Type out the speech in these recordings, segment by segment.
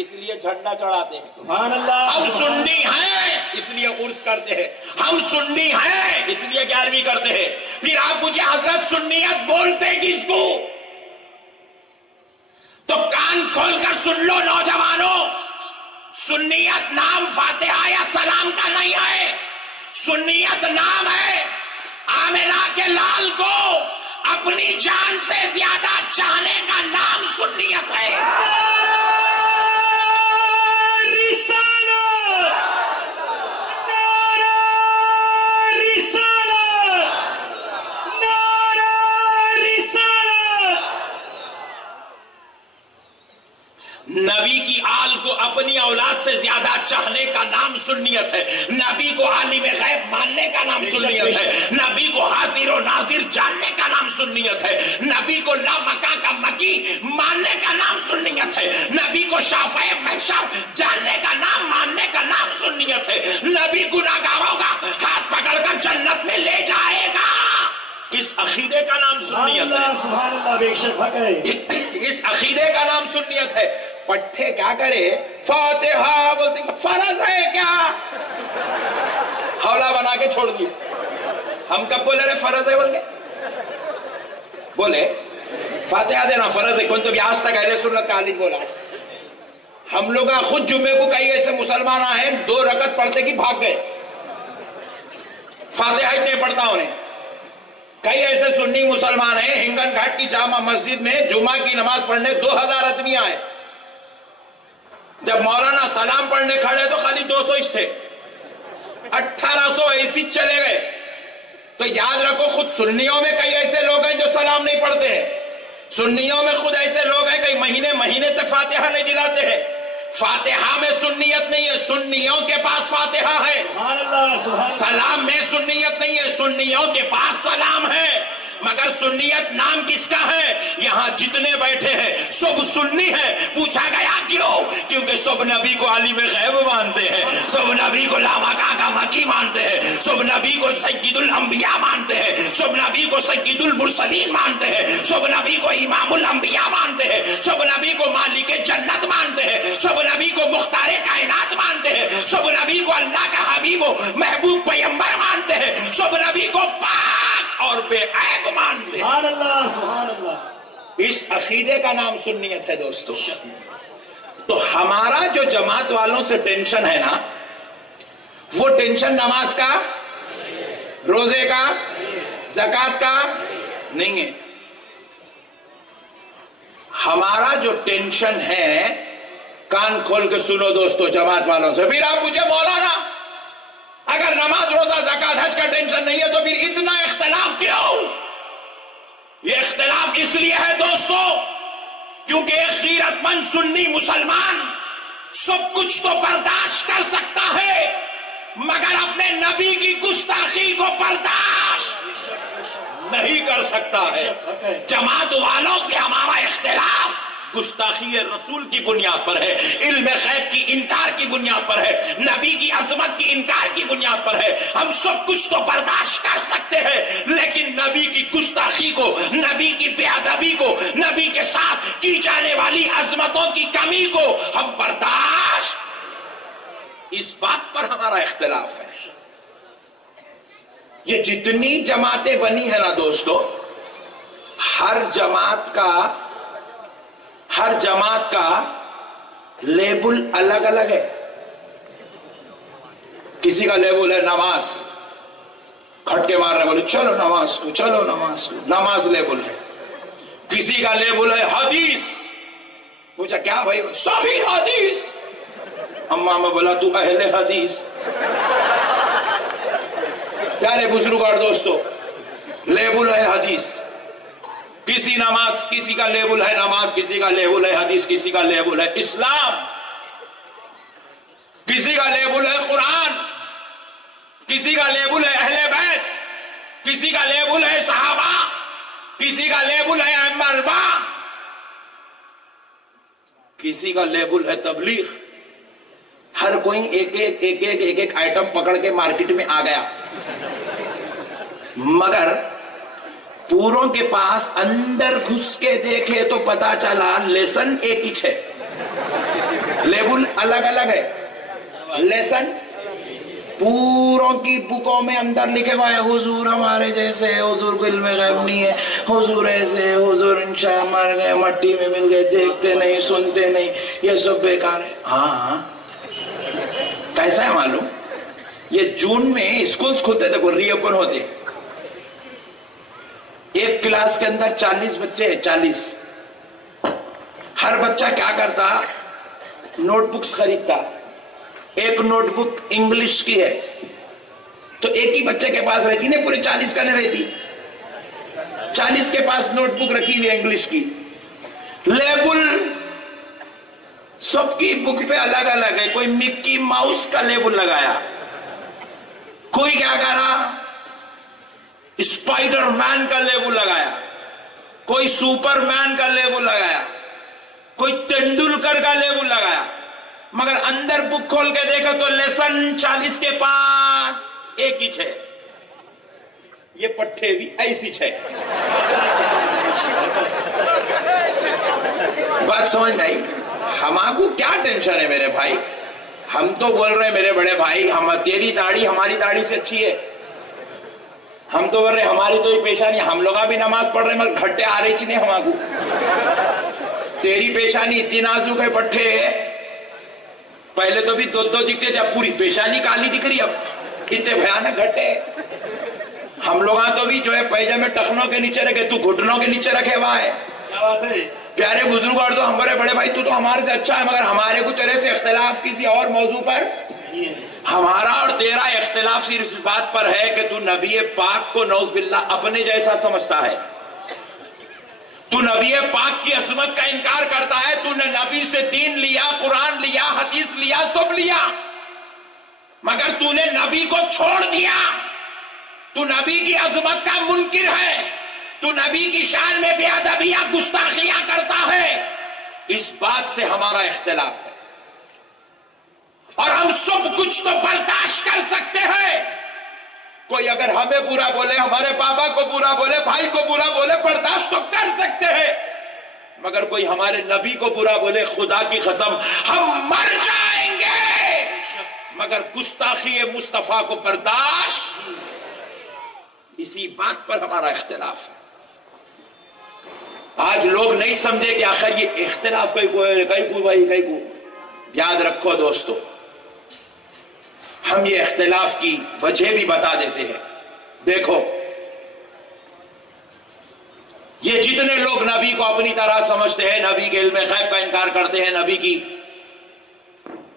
اس لیے جھنڈا چڑھاتے ہیں. سبحان اللہ. ہم سنی ہیں اس لیے عرس کرتے ہیں. ہم سنی ہیں اس لیے 11ویں کرتے ہیں. پھر آپ مجھے حضرت سنیت بولتے کس کو؟ تو کان کھول کر سن لو نوجوانوں. سنیت نام فاتحہ یا سلام کا نہیں ہے. سنیت نام ہے آمنہ کے لال کو اپنی جان سے زیادہ چاہنے کا نام سنیت ہے. نبی کی آل کو اپنی اولاد سے زیادہ چاہنے کا نام سنیت ہے. نبی کو عالم غیب ماننے کا نام سنیت ہے. نبی کو حاضر و ناظر جاننے کا نام سنیت ہے. نبی کو لا مکان کا مکی ماننے کا نام سنیت ہے. نبی کو شافع محشر جاننے کا نام ماننے کا نام سنیت ہے. نبی گناہگاروں کا ہاتھ پکڑ کر جنت میں لے جائے گا. اس عقیدے کا نام سنیت ہے. سبحان اللہ. بے شک حق ہے. اس عقیدے کا نام سنیت ہے. پٹھے کیا کرے؟ فاتحہ بولتے فرض ہے کیا؟ حوالہ بنا کے چھوڑ دیا. ہم کب بولے رہے فرض ہے؟ بولے فاتحہ دینا فرض ہے. کون تو بھی آج تک اہل سنت کا عالم بولا. ہم لوگ خود جمعے کو کئی ایسے مسلمان ہیں 2 رکعت پڑھتے کی بھاگ گئے. فاتحہ ہی نہیں پڑھتا انہیں. کئی ایسے سنی مسلمان ہیں ہنگن گھاٹ کی جامع مسجد میں جمعہ کی نماز پڑھنے 2000 آدمی آئے. جب مولانا سلام پڑھنے کھڑے تو خالی 200 تھے. 1800 ایسی چلے گئے. تو یاد رکھو خود سنیوں میں کئی ایسے لوگ ہیں جو سلام نہیں پڑھتے ہیں. سنیوں میں خود ایسے لوگ ہیں کئی مہینے تک فاتحہ نہیں دلاتے ہیں. فاتحہ میں سنیت نہیں ہے. سنیوں کے پاس فاتحہ ہے. سبحان اللہ. سبحان. سلام میں سنیت نہیں ہے. سنیوں کے پاس سلام ہے. مگر سنیت نام کس کا ہے؟ یہاں جتنے بیٹھے ہیں سب سنی ہیں. پوچھا گیا کیوں؟ کیونکہ سب نبی کو عالم غیب مانتے ہیں. سب نبی کو لامکا کا مکی مانتے ہیں. سب نبی کو سید الانبیاء مانتے ہیں. سب نبی کو سید المرسلین مانتے ہیں. سب نبی کو امام الانبیاء مانتے ہیں. سب نبی کو مالک جنت مانتے ہیں. سب نبی کو مختار کائنات مانتے ہیں. سب نبی کو اللہ کا حبیب و محبوب پیغمبر مانتے ہیں. سب نبی کو پاک اور بے عیب مانتے ہیں. سبحان اللہ. سبحان اللہ. اس عقیدے کا نام سنیت ہے دوستو. تو ہمارا جو جماعت والوں سے ٹینشن ہے نا وہ ٹینشن نماز کا روزے کا زکوٰۃ کا نہیں ہے. ہمارا جو ٹینشن ہے کان کھول کے سنو دوستو جماعت والوں سے. پھر آپ مجھے مولانا اگر نماز روزہ زکوٰۃ حج کا ٹینشن نہیں ہے تو پھر اتنا اختلاف کیوں؟ یہ اختلاف اس لیے ہے دوستو کیونکہ ایک غیرت مند سنی مسلمان سب کچھ تو برداشت کر سکتا ہے مگر اپنے نبی کی گستاخی کو برداشت نہیں کر سکتا ہے. جماعت والوں سے ہمارا اختلاف گستاخی رسول کی بنیاد پر ہے. علم غیب کی انکار کی بنیاد پر ہے. نبی کی عظمت کی انکار کی بنیاد پر ہے. ہم سب کچھ تو برداشت کر سکتے ہیں لیکن نبی کی گستاخی کو, نبی کی بے ادبی کو, نبی کے ساتھ کی جانے والی عظمتوں کی کمی کو ہم برداشت. اس بات پر ہمارا اختلاف ہے. یہ جتنی جماعتیں بنی ہیں نا دوستو ہر جماعت کا لیبل الگ الگ ہے. کسی کا لیبل ہے نماز, کھٹکے مارنے بولے چلو نماز کو, چلو نماز کو, نماز لیبل ہے. کسی کا لیبل ہے حدیث. پوچھا کیا بھائی؟ صحیح حدیث. اماں میں بولا تو اہل حدیث. پیارے بزرگ اور دوستو لیبل ہے حدیث. کسی کا لیبل ہے نماز, کسی کا لیبل ہے حدیث, کسی کا لیبل ہے اسلام, کسی کا لیبل ہے قرآن, کسی کا لیبل ہے اہل بیت, کسی کا لیبل ہے صحابہ, کسی کا لیبل ہے ائمہ اربعہ, کسی کا لیبل ہے تبلیغ. ہر کوئی ایک آئٹم پکڑ کے مارکیٹ میں آ گیا مگر پوروں کے پاس اندر گھس کے دیکھے تو پتا چلا لیسن ایک ہی ہے. لیبل الگ الگ ہے. لیسن پوروں کی بکوں میں اندر لکھے ہوئے ہیں حضور ہمارے جیسے، حضور کو علم غیب نہیں ہے، حضور ایسے، حضور انشاء مر گئے، مٹی میں مل گئے، دیکھتے نہیں سنتے نہیں، یہ سب بیکار ہے. ہاں کیسا ہے معلوم؟ یہ جون میں اسکولز کھلتے تھے، ری اوپن ہوتے، ایک کلاس کے اندر 40 بچے ہیں، 40. ہر بچہ کیا کرتا؟ نوٹ بکس خریدتا. ایک نوٹ بک انگلش کی ہے تو ایک ہی بچے کے پاس رہتی نہیں، پورے 40 کا نہیں رہتی. 40 کے پاس نوٹ بک رکھی ہوئی ہے انگلش کی. لیبل سب کی بک پہ الگ الگ ہے. کوئی مکی ماؤس کا لیبل لگایا، کوئی کیا کرا اسپائڈر مین کا لیبل لگایا، کوئی سپر مین کا لیبل لگایا، کوئی تندولکر کا لیبل لگایا. مگر اندر بک کھول کے دیکھا تو لیسن 40 کے پاس ایک ہی ہے. یہ پٹھے بھی ایسی ہے. بات سمجھ میں آئی؟ ہمارے کیا ٹینشن ہے میرے بھائی؟ ہم تو بول رہے ہیں میرے بڑے بھائی، تیری داڑھی ہماری داڑھی سے اچھی ہے. ہم تو بول رہے ہیں ہماری تو ہی پیشانی، ہم لوگ بھی نماز پڑھ رہے ہیں مگر گھٹے آ رہے نہیں ہمارے. تیری پیشانی اتنی نازک ہے پٹھے، پہلے تو بھی دو دکھتے تھے، اب پوری پیشانی کالی دکھ رہی. اب اتنے بھیانک گھٹے. ہم لوگ تو بھی جو ہے پیجامے ٹخنوں کے نیچے رکھے، تو گھٹنوں کے نیچے رکھے ہوا ہے. پیارے بزرگ، اور تو ہمارے بڑے بھائی تو ہمارے سے اچھا ہے، مگر ہمارے کو تیرے سے اختلاف کسی اور موضوع پر. ہمارا اور تیرا اختلاف صرف اس بات پر ہے کہ تو نبی پاک کو نعوذ باللہ اپنے جیسا سمجھتا ہے. تو نبی پاک کی عظمت کا انکار کرتا ہے. تو نے نبی سے دین لیا، قرآن لیا، حدیث لیا، سب لیا، مگر تو نے نبی کو چھوڑ دیا. تو نبی کی عظمت کا منکر ہے. تو نبی کی شان میں بے ادبیاں، گستاخیاں کرتا ہے. اس بات سے ہمارا اختلاف ہے. اور ہم سب کچھ تو برداشت کر سکتے ہیں. کوئی اگر ہمیں برا بولے، ہمارے بابا کو برا بولے، بھائی کو برا بولے، برداشت تو کر سکتے ہیں. مگر کوئی ہمارے نبی کو برا بولے، خدا کی قسم ہم مر جائیں گے مگر گستاخی مصطفیٰ کو برداشت. اسی بات پر ہمارا اختلاف ہے. آج لوگ نہیں سمجھے کہ آخر یہ اختلاف کئی کو. یاد رکھو دوستو، ہم یہ اختلاف کی وجہ بھی بتا دیتے ہیں. دیکھو، یہ جتنے لوگ نبی کو اپنی طرح سمجھتے ہیں، نبی کے علم غیب کا انکار کرتے ہیں، نبی کی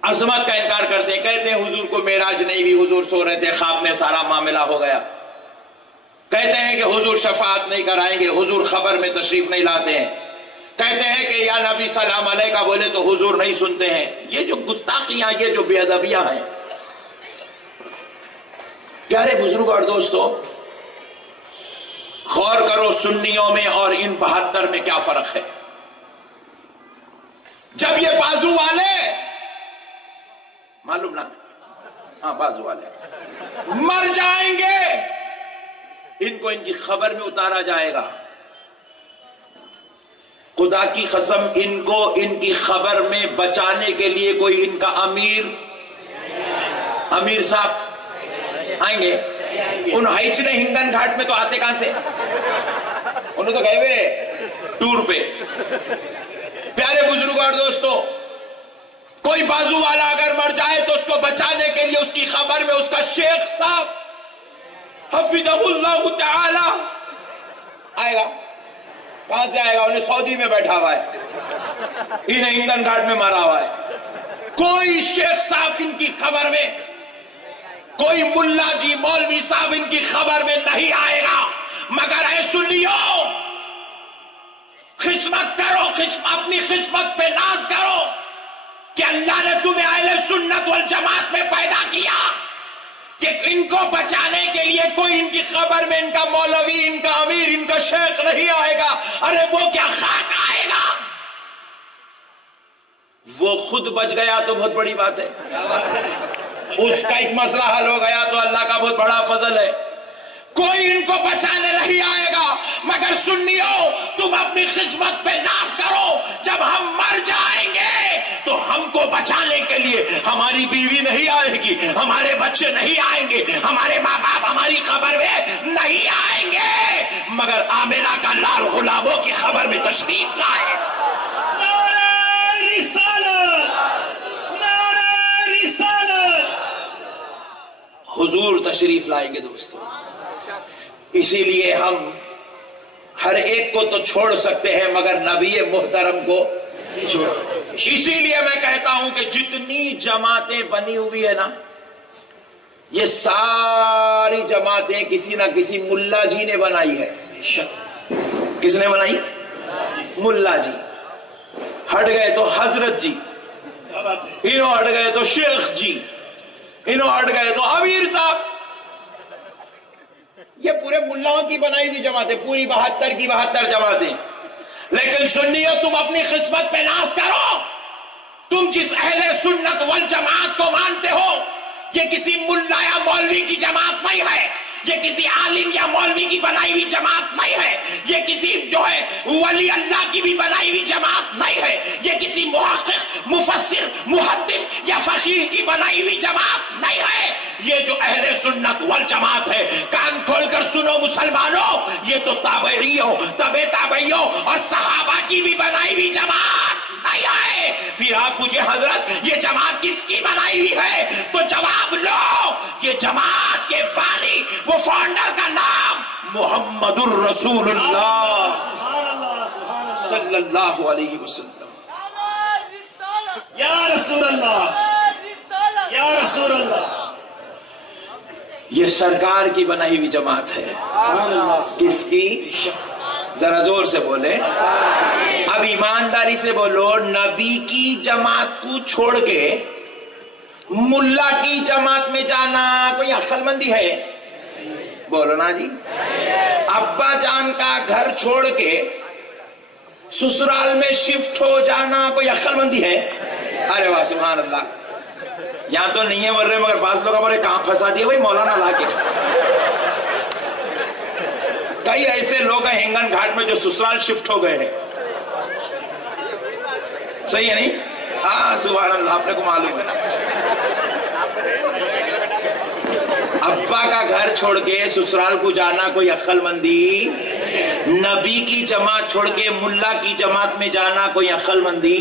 عظمت کا انکار کرتے ہیں، کہتے ہیں حضور کو معراج نہیں ہوئی، حضور سو رہے تھے، خواب میں سارا معاملہ ہو گیا. کہتے ہیں کہ حضور شفاعت نہیں کرائیں گے، حضور خبر میں تشریف نہیں لاتے ہیں. کہتے ہیں کہ یا نبی سلام علیہ کا بولے تو حضور نہیں سنتے ہیں. یہ جو گستاخیاں، یہ جو بے ادبیاں ہیں. پیارے بزرگ اور دوستو، غور کرو سنیوں میں اور ان 72 میں کیا فرق ہے. جب یہ بازو والے، معلوم نا، ہاں بازو والے مر جائیں گے، ان کو ان کی خبر میں اتارا جائے گا. خدا کی قسم ان کو ان کی خبر میں بچانے کے لیے کوئی ان کا امیر صاحب آئیں گے. ان ہائچ نے ہنگن گھاٹ میں تو آتے کہاں سے؟ انہوں تو گئے ہوئے ٹور پہ. پیارے بزرگ اور دوستو، کوئی بازو والا اگر مر جائے تو اس کو بچانے کے لیے اس کی خبر میں اس کا شیخ صاحب حفظہ اللہ تعالی آئے گا. کہاں سے آئے گا؟ انہیں سعودی میں بیٹھا ہوا ہے، انہیں ہنگن گھاٹ میں مارا ہوا ہے. کوئی شیخ صاحب ان کی خبر میں، کوئی ملا جی مولوی صاحب ان کی خبر میں نہیں آئے گا. مگر اے سنیو، خدمت کرو، اپنی خدمت پہ ناز کرو کہ اللہ نے تمہیں اہل سنت والجماعت میں پیدا کیا کہ ان کو بچانے کے لیے کوئی ان کی خبر میں ان کا مولوی، ان کا امیر، ان کا شیخ نہیں آئے گا. ارے وہ کیا خاک آئے گا؟ وہ خود بچ گیا تو بہت بڑی بات ہے. اس کا ایک مسئلہ حل ہو گیا تو اللہ کا بہت بڑا فضل ہے. کوئی ان کو بچانے نہیں آئے گا. مگر سنیو، تم اپنی خدمت پہ ناز کرو. جب ہم مر جائیں گے تو ہم کو کو بچانے کے لیے ہماری بیوی نہیں آئے گی, ہمارے بچے نہیں آئیں گے, ہمارے ماں باپ ہماری خبر میں نہیں آئیں گے, مگر آمنہ کا لال غلاموں کی خبر میں تشریف لائے. نعرہ رسالت, نعرہ رسالت. حضور تشریف لائیں گے دوستو. اسی لیے ہم ہر ایک کو تو چھوڑ سکتے ہیں مگر نبی محترم کو نہیں چھوڑ سکتے. اسی لیے میں کہتا ہوں کہ جتنی جماعتیں بنی ہوئی ہے نا, یہ ساری جماعتیں کسی نہ کسی ملا جی نے بنائی ہے. کس نے بنائی؟ ملا جی. ہٹ گئے تو حضرت جی, انہوں ہٹ گئے تو شیخ جی, انہوں ہٹ گئے تو امیر صاحب. یہ پورے ملاؤں کی بنائی ہوئی جماعتیں, پوری 72 کی 72 جماعتیں. لیکن سنیو, تم اپنی قسمت پہ ناز کرو. تم جس اہل سنت والجماعت کو مانتے ہو, یہ کسی ملا یا مولوی کی جماعت نہیں ہے, یہ کسی عالم یا مولوی کی بنائی ہوئی جماعت نہیں ہے, یہ کسی جو ہے ولی اللہ کی بھی بنائی ہوئی جماعت نہیں ہے, یہ کسی محقق, مفسر, محدث یا فقیہ کی بنائی ہوئی جماعت نہیں ہے. یہ جو اہل سنت والجماعت ہے, کان کھول کر سنو مسلمانوں, یہ تو تابعیوں, تبع تابعیوں اور صحابہ کی بھی بنائی ہوئی جماعت نہیں ہے. پھر آپ پوچھے حضرت یہ جماعت کس کی بنائی ہوئی ہے, تو جواب لو, یہ جماعت کے بانی, وہ فاؤنڈر کا نام محمد الرسول اللہ سبحان اللہ, سبحان اللہ. صلی اللہ علیہ وسلم. یا رسول اللہ, یا رسول اللہ. یہ سرکار کی بنائی ہوئی جماعت ہے. سبحان اللہ. کس کی؟ ذرا زور سے بولے, اب ایمانداری سے بولو. نبی کی جماعت کو چھوڑ کے ملا کی جماعت میں جانا کوئی عقل مندی ہے؟ بولو نا جی. ابا جان کا گھر چھوڑ کے سسرال میں شفٹ ہو جانا کوئی عقل مندی ہے؟ ارے واہ, سبحان اللہ. یہاں تو نہیں ہے بول رہے, مگر بعض لوگ ہمارے کہاں پھنسا دیے بھائی مولانا لا کے. کئی ایسے لوگ ہیں ہنگن گھاٹ میں جو سسرال شفٹ ہو گئے ہیں. صحیح ہے نہیں؟ ہاں سبحان اللہ, آپ نے کو معلوم ہے. ابا کا گھر چھوڑ کے سسرال کو جانا کوئی عقل مندی, نبی کی جماعت چھوڑ کے ملا کی جماعت میں جانا کوئی عقل مندی.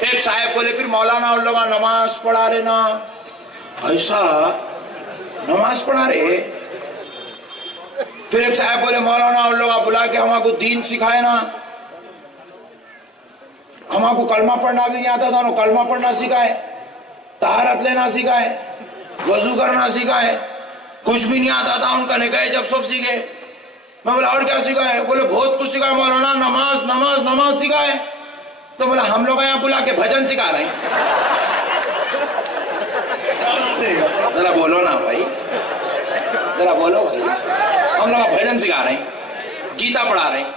ایک صاحب بولے پھر مولانا ان لوگ نماز پڑھا رہے نا, ایسا نماز پڑھا رہے. پھر ایک صاحب بولے مولانا ان لوگ بلا کے ہمارے کو دین سکھائے نا, ہمارے کو کلمہ پڑھنا بھی نہیں آتا تھا, کلمہ پڑھنا سکھائے, طہارت لینا سکھائے, وضو کرنا سکھائے. کچھ بھی نہیں آتا تھا ان کا, نکاح جب سب سیکھے. میں بولا اور کیا سکھائے؟ بولے بہت کچھ سکھائے مولانا, نماز نماز نماز سکھائے. تو بولا ہم لوگ یہاں بلا کے بھجن سکھا رہے ہیں. ذرا بولو نا بھائی, ذرا بولو بھائی. ہم لوگ بھجن سکھا رہے ہیں, گیتا پڑھا رہے ہیں,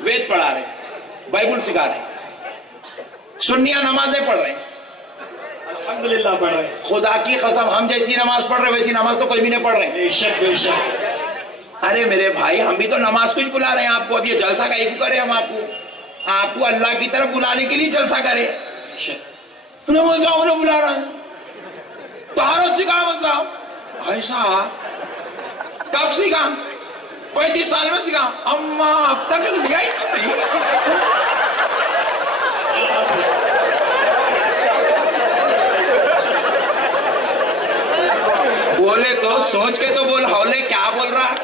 وید پڑھا رہے ہیں, بائبل سکھا رہے ہیں, سنیاں نمازیں پڑھ رہے ہیں. الحمدللہ پڑھ رہے ہیں. خدا کی قسم ہم جیسی نماز پڑھ رہے ویسی نماز تو کوئی بھی نہیں پڑھ رہے. بے شک, بے شک. ارے میرے بھائی, ہم بھی تو نماز کچھ بلا رہے ہیں آپ کو. اب یہ جلسہ کا ایک کرے, ہم آپ کو اللہ کی طرف بلانے کے لیے جلسہ کرے. انہیں بلا رہا ہے, طہارت سکھا مطلب ایسا. کب سکھا؟ 35 سال میں سکھا. اما اب تک لیا ہی نہیں. بولے تو سوچ کے تو بول, ہولے کیا بول رہا.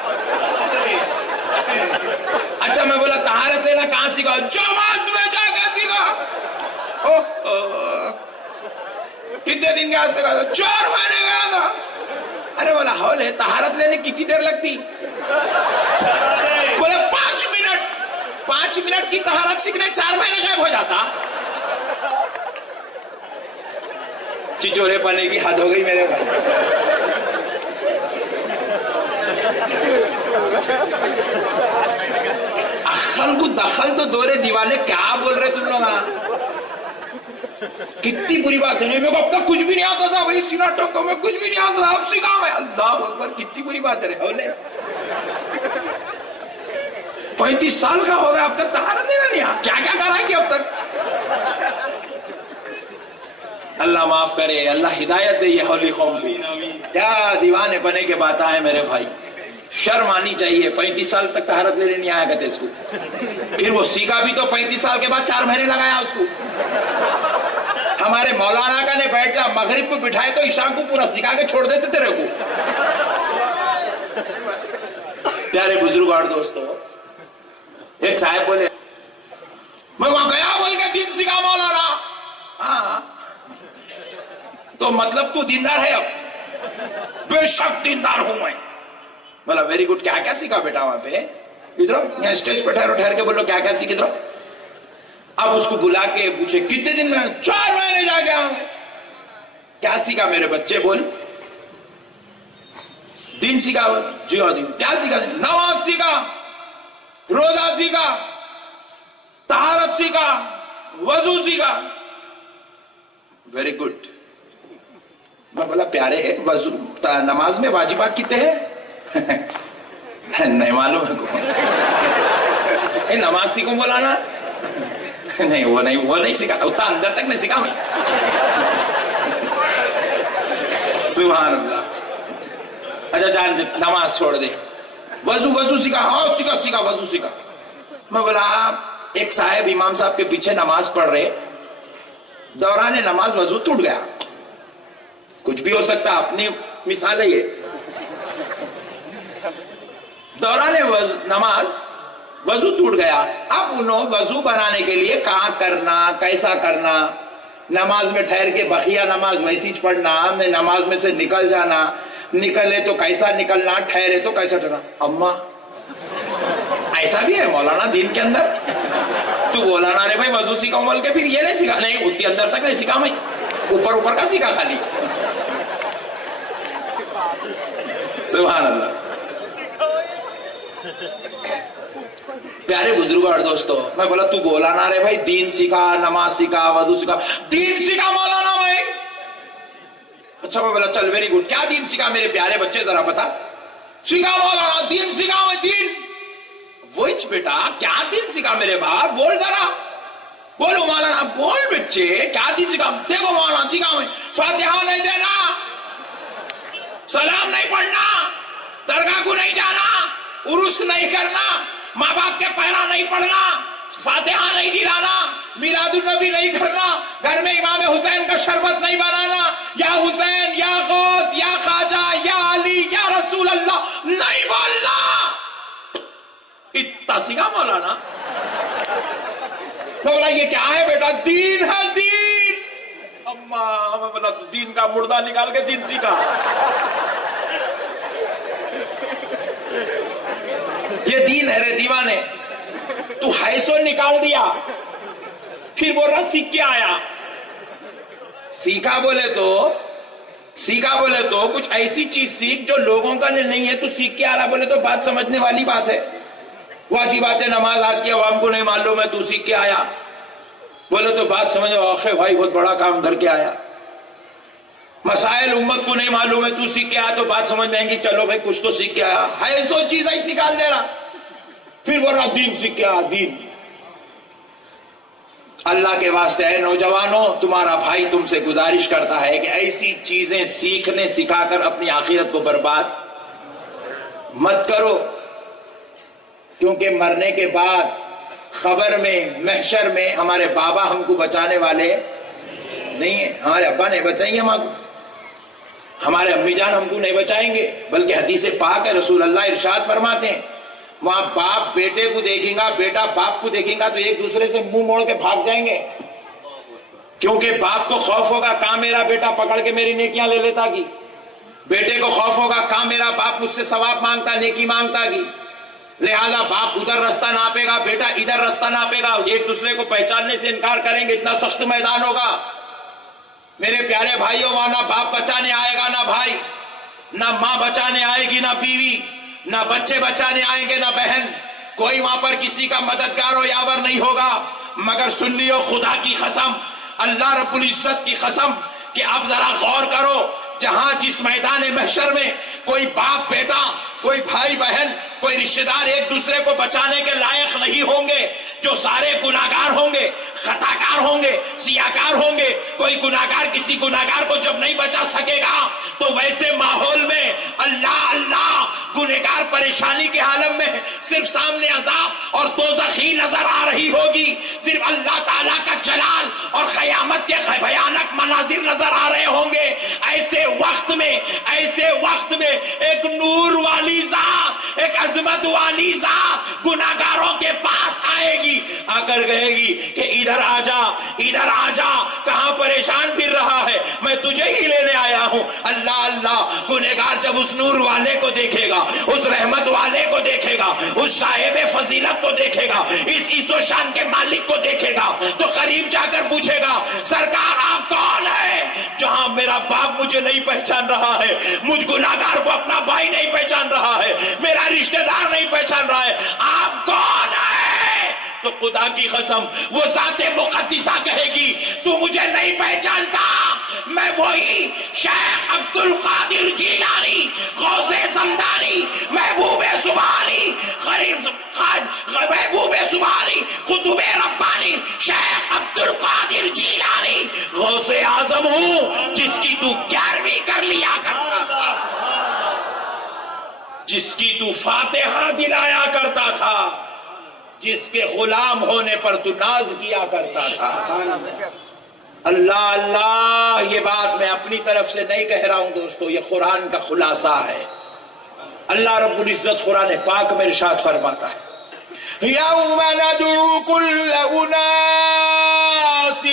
اچھا میں بولا طہارت لینا کہاں سیکھا؟ جماعت میں جا کے سیکھا. کتنے دن گیا سیکھا؟ 4 مہینے گیا تھا. ارے بولا ہولے طہارت لینے کتنی دیر لگتی؟ بولے 5 منٹ. 5 منٹ کی طہارت سیکھنے 4 مہینے غائب ہو جاتا. چچورے پنے کی حد ہو گئی میرے بھائی. اخل کو دخل تو دورے دیوانے, کیا بول رہے تم لوگ؟ کتنی بری بات ہے. میرے کو اب تک کچھ بھی نہیں آتا تھا بھائی, سینا ٹوکو میں کچھ بھی نہیں آتا تھا, اب سیکھا میں. اللہ اکبر, کتنی بری بات ہے. 35 سال کا ہو گیا اب تک طہارت لینا نہیں آتا. کیا کیا کرا ہے کہ اب تک اللہ معاف کرے, اللہ ہدایت دے یہ ہولی قوم کو. کیا دیوانے بنے کے بات ہے میرے بھائی, شرم آنی چاہیے. 35 سال تک طہارت لینے نہیں آیا کرتے اس کو, پھر وہ سیکھا بھی تو 35 سال کے بعد 4 مہینے لگایا اس کو. ہمارے مولانا کا نے بیٹھ جا, مغرب کو بٹھائے تو عشاء کو پورا سکھا کے چھوڑ دیتے تیرے کو. پیارے بزرگ اور دوستو, ایک صاحب بولے میں وہاں گیا بول کے دین سکھا مولانا. ہاں تو مطلب تو دیندار ہے؟ اب بے شک دیندار ہوں میں. بولا ویری گڈ, کیا کیا سیکھا بیٹا وہاں پہ؟ ادھر یہاں اسٹیج پہ ٹھہر کے بولو کیا کیا سیکھ. ادھر اب اس کو بلا کے پوچھے کتنے دن میں؟ 4 مہینے جا کے آؤں. کیا سیکھا میرے بچے؟ بول دین سیکھا. جی ہاں دین. کیا سیکھا؟ نماز سیکھا, روزہ سیکھا, طہارت سیکھا, وضو سیکھا. Very good. میں بولا پیارے وضو نماز میں واجبات کتنے ہیں؟ نہیں معلوم ہے کو. نماز سیکھوں بولا نا. نہیں وہ نہیں سیکھا, اتنا اندر تک نہیں سیکھا میں. سبحان اللہ. اچھا جان نماز چھوڑ دے, وضو سیکھا. ہاں سیکھا وضو سیکھا. میں بولا ایک صاحب امام صاحب کے پیچھے نماز پڑھ رہے, دوران نماز وضو ٹوٹ گیا. کچھ بھی ہو سکتا, اپنی مثال ہے یہ. دوران نماز وضو ٹوٹ گیا. اب انہوں وضو بنانے کے لیے کہاں کرنا, کیسا کرنا, نماز میں ٹھہر کے بقیہ نماز ویسی پڑھنا, نماز میں سے نکل جانا, نکلے تو کیسا نکلنا, ٹھہرے تو کیسا ٹھہرنا. اما ایسا بھی ہے مولانا دین کے اندر؟ تو مولانا نے بھائی وضو سیکھا بول کے پھر یہ نہیں سیکھا؟ نہیں, اتنی اندر تک نہیں سیکھا میں, اوپر کا سیکھا خالی. سبحان اللہ. پیارے بزرگوں اور دوستو, میں بولا تو مولانا رے بھائی دین سیکھا, نماز سیکھا, وضو سیکھا. دین سیکھا مولانا میں. اچھا میں بولا چل ویری گڈ. کیا دین سیکھا میرے پیارے بچے ذرا بتا. سیکھا مولانا دین سیکھا میں. دین وہی بیٹا, کیا دین سیکھا میرے باپ؟ بول ذرا. بولو مولانا. بول بچے کیا دین سیکھا؟ دیکھو مولانا سیکھا میں فاتحہ نہیں دینا, سلام نہیں پڑھنا, درگاہ کو نہیں جانا, عرس نہیں کرنا, ماں باپ کے پہرا نہیں پڑھنا, فاتحہ نہیں دلانا, میلاد النبی نہیں کرنا, گھر میں امام حسین کا شربت نہیں بنانا, یا حسین یا غوث یا خواجہ یا علی یا رسول اللہ نہیں بولنا. اتنا سیکھا مولانا. بولا یہ کیا ہے بیٹا؟ دین ہے دین. اما میں بولا تو دین کا مردہ نکال کے دین سیکھا. یہ دین ہے رے دیوانے. تو حیثو نکال دیا, پھر بول رہا سیکھ کے آیا. سیکھا بولے تو کچھ ایسی چیز سیکھ جو لوگوں کا نہیں ہے. تو سیکھ کے آ رہا بولے تو بات سمجھنے والی بات ہے. واجبات نماز آج کے عوام کو نہیں معلوم ہے, تو سیکھ کے آیا بولے تو بات سمجھو. آخر بھائی بہت بڑا کام کر کے آیا. مسائل امت کو نہیں معلوم ہے, تو سیکھ کے آیا تو بات سمجھ میں آئیں گی. چلو بھائی کچھ تو سیکھ کے آیا. ہے سو چیز نکال دے رہا, پھر بول رہا دین سیکھ کے آیا. دین اللہ کے واسطے ہے نوجوانوں, تمہارا بھائی تم سے گزارش کرتا ہے کہ ایسی چیزیں سیکھنے سکھا کر اپنی آخرت کو برباد مت کرو. کیونکہ مرنے کے بعد خبر میں, محشر میں ہمارے بابا ہم کو بچانے والے نہیں ہیں. ہمارے ابا نہیں بچائیں گے ہم کو, ہمارے امی جان ہم کو نہیں بچائیں گے. بلکہ حدیث پاک ہے, رسول اللہ ارشاد فرماتے ہیں وہاں باپ بیٹے کو دیکھیں گا, بیٹا باپ کو دیکھیں گا تو ایک دوسرے سے منہ موڑ کے بھاگ جائیں گے. کیونکہ باپ کو خوف ہوگا کہاں میرا بیٹا پکڑ کے میری نیکیاں لے لیتا کی. بیٹے کو خوف ہوگا کہاں میرا باپ مجھ سے ثواب مانگتا, نیکی مانگتا کی. لہذا باپ ادھر رستہ ناپے گا, بیٹا ادھر رستہ ناپے گا. ایک دوسرے کو پہچاننے سے انکار کریں گے. اتنا سخت میدان ہوگا میرے پیارے بھائیوں. وہاں نہ باپ بچانے آئے گا نہ بھائی, نہ ماں بچانے آئے گی نہ بیوی, نہ بچے بچانے آئیں گے نہ بہن. کوئی وہاں پر کسی کا مددگار و یاور نہیں ہوگا. مگر سنیو خدا کی قسم, اللہ رب العزت کی قسم کہ اب ذرا غور کرو. جہاں جس میدان محشر میں کوئی باپ بیٹا, کوئی بھائی بہن, کوئی رشتہ دار ایک دوسرے کو بچانے کے لائق نہیں ہوں گے, جو سارے گناہگار ہوں گے، خطاکار ہوں گے، سیاہکار ہوں گے. کوئی گناہگار کسی گناہگار کو جب نہیں بچا سکے گا تو ویسے ماحول میں اللہ اللہ، گنہگار پریشانی کے عالم میں صرف سامنے عذاب اور دوزخ ہی نظر آ رہی ہوگی، صرف اللہ تعالیٰ کا جلال اور قیامت کے بھیانک مناظر نظر آ رہے ہوں گے. ایسے وقت میں ایک نور والی ذات، ایک عظمت والی ذات گناہگاروں کے پاس آئے گی، آ کر کہے گی کہ ادھر آ جا، کہاں پریشان پھر رہا ہے، میں تجھے ہی لینے آیا ہوں. اللہ اللہ، گنہگار جب اس نور والے کو دیکھے گا، اس رحمت والے کو دیکھے گا، اس صاحب فضیلت کو دیکھے گا، اس عزت و شان کے مالک کو دیکھے گا تو قریب جا کر پوچھے گا سرکار آپ کون ہے؟ جہاں میرا باپ مجھے نہیں پہچان رہا ہے، مجھ گناہگار کو اپنا بھائی نہیں پہچان رہا ہے، میرا رشتہ دار نہیں پہچان رہا ہے، آپ کون ہے؟ تو خدا کی قسم وہ ذات مقدسہ کہے گی تو مجھے نہیں پہچانتا، میں وہی شیخ عبد القادر جیلانی، غوث سمدانی، محبوب سبحانی، محبوب سبحانی، قطب ربانی، شیخ عبد القادر جیلانی، غوث اعظم ہوں جس کی تو 11ویں کر لیا کرتا تھا، جس کی تو فاتحہ دلایا کرتا تھا، جس کے غلام ہونے پر تو ناز کیا کرتا تھا. اللہ اللہ، یہ بات میں اپنی طرف سے نہیں کہہ رہا ہوں دوستو، یہ قرآن کا خلاصہ ہے. اللہ رب العزت قرآن پاک میں ارشاد فرماتا ہے یوم ندعو کل اناس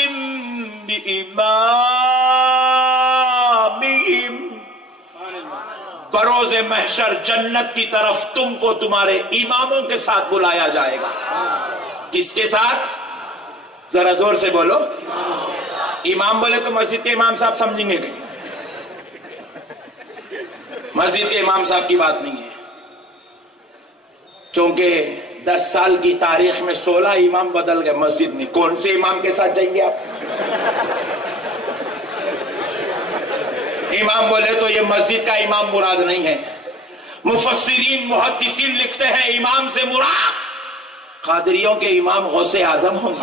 بامامہم، بروز محشر جنت کی طرف تم کو تمہارے اماموں کے ساتھ بلایا جائے گا. کس کے ساتھ؟ ذرا زور سے بولو. امام بولے تو مسجد کے امام صاحب سمجھیں گے کہیں، مسجد کے امام صاحب کی بات نہیں ہے، کیونکہ 10 سال کی تاریخ میں 16 امام بدل گئے مسجد میں. کون سے امام کے ساتھ جائیں گے آپ؟ امام بولے تو یہ مسجد کا امام مراد نہیں ہے. مفسرین محدثین لکھتے ہیں امام سے مراد قادریوں کے امام غوث اعظم ہوں گے،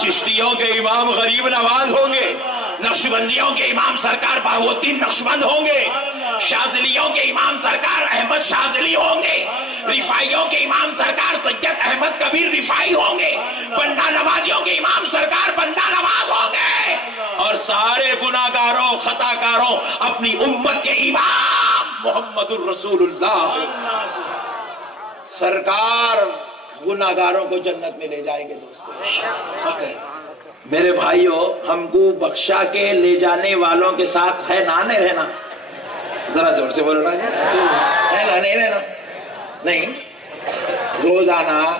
چشتیوں کے امام غریب نواز ہوں گے، نقشبندیوں کے امام سرکار بہاؤالدین نقشبند ہوں گے، شاذلیوں کے امام سرکار احمد شاذلی ہوں گے، رفاعیوں کے امام سرکار سید احمد کبیر رفاعی ہوں گے، بندہ نوازیوں کے امام سرکار بندہ نواز ہوں گے، اور سارے گناہگاروں خطاکاروں اپنی امت کے امام محمد الرسول اللہ سرکار گناہگاروں کو جنت میں لے جائیں گے. دوستو میرے بھائیوں، ہم کو بخشا کے لے جانے والوں کے ساتھ ہے نا نہیں رہنا؟ ذرا زور سے بول رہا ہے نا نہیں رہنا؟ نہیں. روزانہ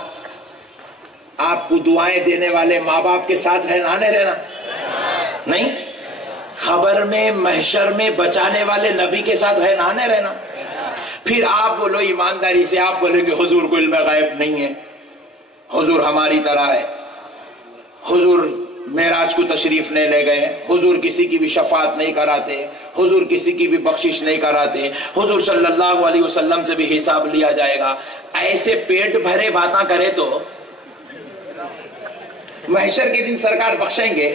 آپ کو دعائیں دینے والے ماں باپ کے ساتھ ہے نا نہیں رہنا؟ نہیں. خبر میں محشر میں بچانے والے نبی کے ساتھ ہے نا نہیں رہنا؟ پھر آپ بولو ایمانداری سے، آپ بولیں گے حضور کو علم غیب نہیں ہے، حضور ہماری طرح ہے، حضور معراج کو تشریف نہیں لے گئے، حضور کسی کی بھی شفاعت نہیں کراتے، حضور کسی کی بھی بخشش نہیں کراتے، حضور صلی اللہ علیہ وسلم سے بھی حساب لیا جائے گا. ایسے پیٹ بھرے باتاں کرے تو محشر کے دن سرکار بخشیں گے؟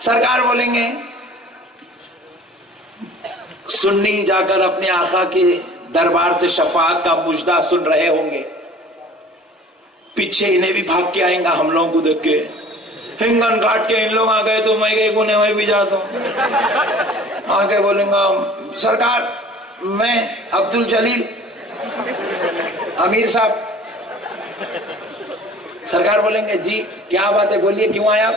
سرکار بولیں گے سنی جا کر اپنے آقا کے دربار سے شفاعت کا مجدہ سن رہے ہوں گے، پیچھے انہیں بھی بھاگ کے آئیں گا ہم لوگوں کو دیکھ کے، ہنگن کاٹ کے ان لوگ آ گئے تو میں گئے گنے ہوئے بھی جاتا ہوں. آگے بولیں گا سرکار میں عبد الجلیل امیر صاحب. سرکار بولیں گے جی کیا بات ہے، بولیے کیوں آیا؟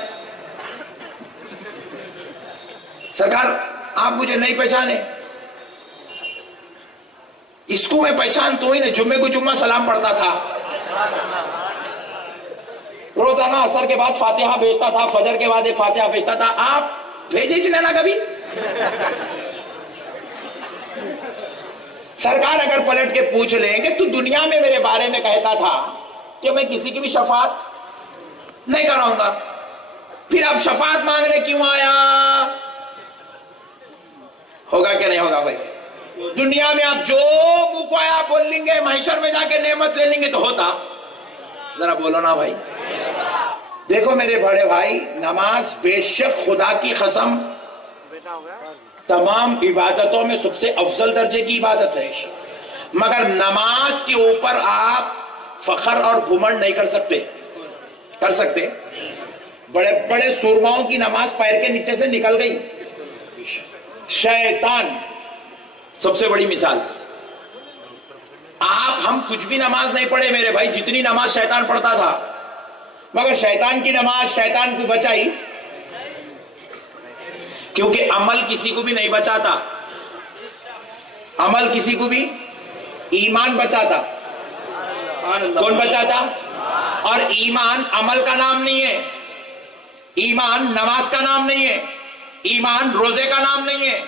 سرکار آپ مجھے نہیں پہچانے؟ اس کو میں پہچان تو ہی نہیں، جمعے کو جمعہ سلام پڑھتا تھا، روزانہ عصر کے بعد فاتحہ بھیجتا تھا، فجر کے بعد ایک فاتحہ بھیجتا تھا، آپ بھیجے چنے نا کبھی؟ سرکار اگر پلٹ کے پوچھ لیں کہ تو دنیا میں میرے بارے میں کہتا تھا کہ میں کسی کی بھی شفاعت نہیں کراؤں گا، پھر اب شفاعت مانگنے کیوں آیا؟ ہوگا کہ نہیں ہوگا بھائی؟ دنیا میں آپ جو منہ کو آیا بول لیں گے، محشر میں جا کے نعمت لے لیں گے تو ہوتا. ذرا بولو نا بھائی. دیکھو میرے بڑے بھائی، نماز بے شک خدا کی قسم تمام عبادتوں میں سب سے افضل درجے کی عبادت ہے، مگر نماز کے اوپر آپ فخر اور گھمنڈ نہیں کر سکتے. کر سکتے؟ بڑے بڑے سورماؤں کی نماز پیر کے نیچے سے نکل گئی. شیطان سب سے بڑی مثال. ہم کچھ بھی نماز نہیں پڑھے میرے بھائی، جتنی نماز شیطان پڑھتا تھا، مگر شیطان کی نماز شیطان کو بچائی، کیونکہ عمل کسی کو بھی نہیں بچاتا. عمل کسی کو بھی، ایمان بچاتا. کون بچاتا؟ اور ایمان عمل کا نام نہیں ہے، ایمان نماز کا نام نہیں ہے، ایمان روزے کا نام نہیں ہے،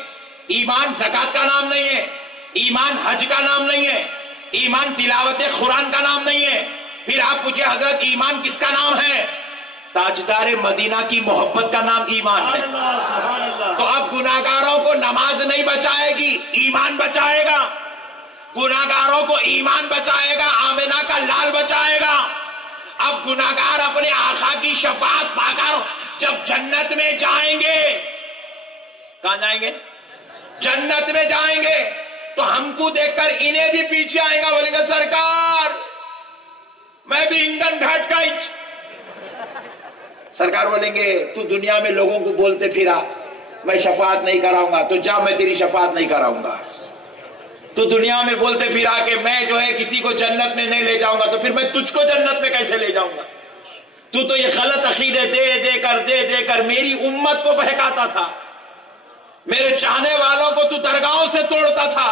ایمان زکات کا نام نہیں ہے، ایمان حج کا نام نہیں ہے، ایمان تلاوت قرآن کا نام نہیں ہے. پھر آپ پوچھے حضرت ایمان کس کا نام ہے؟ تاجدار مدینہ کی محبت کا نام ایمان ہے. تو اب گناہگاروں کو نماز نہیں بچائے گی، ایمان بچائے گا. گناہگاروں کو ایمان بچائے گا، آمنہ کا لال بچائے گا. اب گناہگار اپنے آقا کی شفاعت پا کر جب جنت میں جائیں گے، کہاں جائیں گے؟ جنت میں جائیں گے. تو ہم کو دیکھ کر انہیں بھی پیچھے آئے گا، بولیں گے سرکار میں بھی ایندھن گھاٹ کا. سرکار بولیں گے تو دنیا میں لوگوں کو بولتے پھرا میں شفاعت نہیں کراؤں گا، تو جا میں تیری شفاعت نہیں کراؤں گا. تو دنیا میں بولتے پھرا کہ میں جو ہے کسی کو جنت میں نہیں لے جاؤں گا، تو پھر میں تجھ کو جنت میں کیسے لے جاؤں گا؟ تو یہ غلط عقیدے دے کر میری امت کو بہکاتا تھا. میرے چاہنے والوں کو تو درگاہوں سے توڑتا تھا،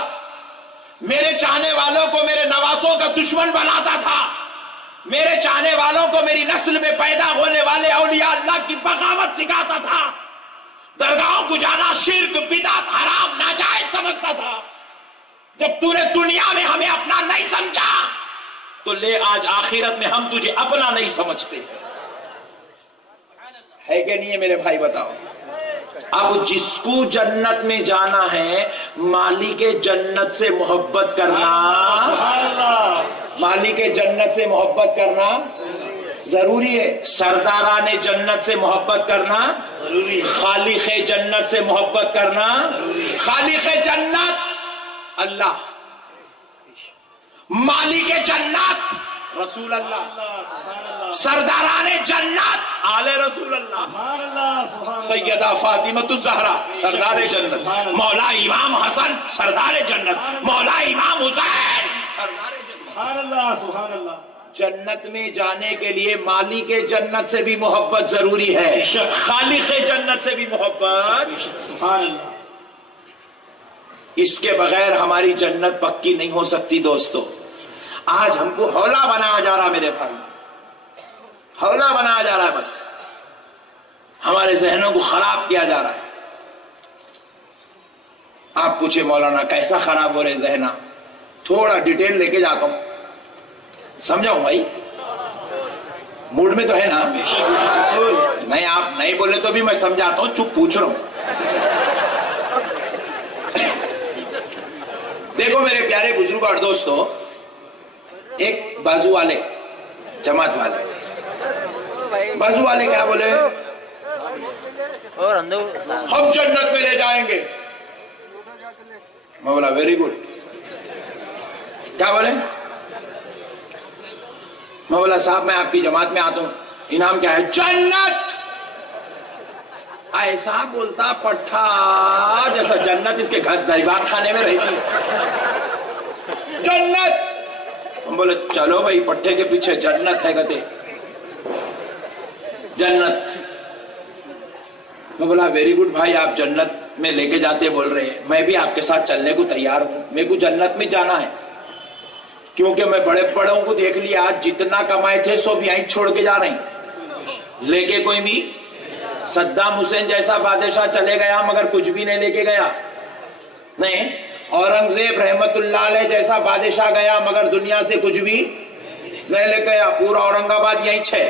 میرے چاہنے والوں کو میرے نواسوں کا دشمن بناتا تھا، میرے چاہنے والوں کو میری نسل میں پیدا ہونے والے اولیاء اللہ کی بغاوت سکھاتا تھا. درگاہوں کو جانا شرک، بدعت، حرام، ناجائز سمجھتا تھا. جب تو نے دنیا میں ہمیں اپنا نہیں سمجھا تو لے آج آخرت میں ہم تجھے اپنا نہیں سمجھتے. ہے کہ نہیں ہے میرے بھائی؟ بتاؤ. اب جس کو جنت میں جانا ہے، مالک جنت سے محبت کرنا، مالک جنت سے محبت کرنا ضروری ہے. سرداران جنت سے محبت کرنا ضروری ہے. خالق جنت سے محبت کرنا، خالق جنت اللہ، مالک جنت رسول اللہ، سرداران جنت آل رسول اللہ، سیدہ فاطمۃ الزہرا سردار جنت، مولا امام حسن سردار جنت، مولا امام حسین سردار جنت. سبحان اللہ، سبحان اللہ. جنت میں جانے کے لیے مالک جنت سے بھی محبت ضروری ہے، خالق جنت سے بھی محبت. سبحان اللہ. اس کے بغیر ہماری جنت پکی نہیں ہو سکتی. دوستو آج ہم کو حولا بنایا جا رہا میرے بھائی، حولا بنایا جا رہا ہے. بس ہمارے ذہنوں کو خراب کیا جا رہا ہے. آپ پوچھے مولانا کیسا خراب ہو رہے ذہنا؟ تھوڑا ڈیٹیل لے کے جاتا ہوں، سمجھاؤں بھائی. موڈ میں تو ہے نا؟ نہیں آپ نہیں بولے تو بھی میں سمجھاتا ہوں، چپ پوچھ رہا ہوں. دیکھو میرے پیارے بزرگ اور دوستو، ایک بازو والے، جماعت والے، بازو والے کیا بولے؟ ہم جنت میں لے جائیں گے. میں بولا ویری گڈ. کیا بولے؟ میں بولا صاحب میں آپ کی جماعت میں آتا ہوں، انعام کیا ہے؟ جنت. ایسا بولتا پٹھا جیسا جنت اس کے گھر دیوان خانے میں رہتی ہے. جنت. ہم بولے چلو بھائی پٹھے کے پیچھے جنت ہے کہتے جنت. میں بولا ویری گڈ بھائی، آپ جنت میں لے کے جاتے بول رہے ہیں، میں بھی آپ کے ساتھ چلنے کو تیار ہوں. میرے کو جنت میں جانا ہے کیونکہ میں بڑے بڑوں کو دیکھ لیا آج جتنا کمائے تھے سو بھی یہیں چھوڑ کے جا رہے ہیں، لے کے کوئی بھی. صدام حسین جیسا بادشاہ چلے گیا مگر کچھ بھی نہیں لے کے گیا. نہیں، اورنگزیب رحمت اللہ علیہ جیسا بادشاہ گیا مگر دنیا سے کچھ بھی نہیں لے گیا. پورا اورنگ آباد یہیں ہے.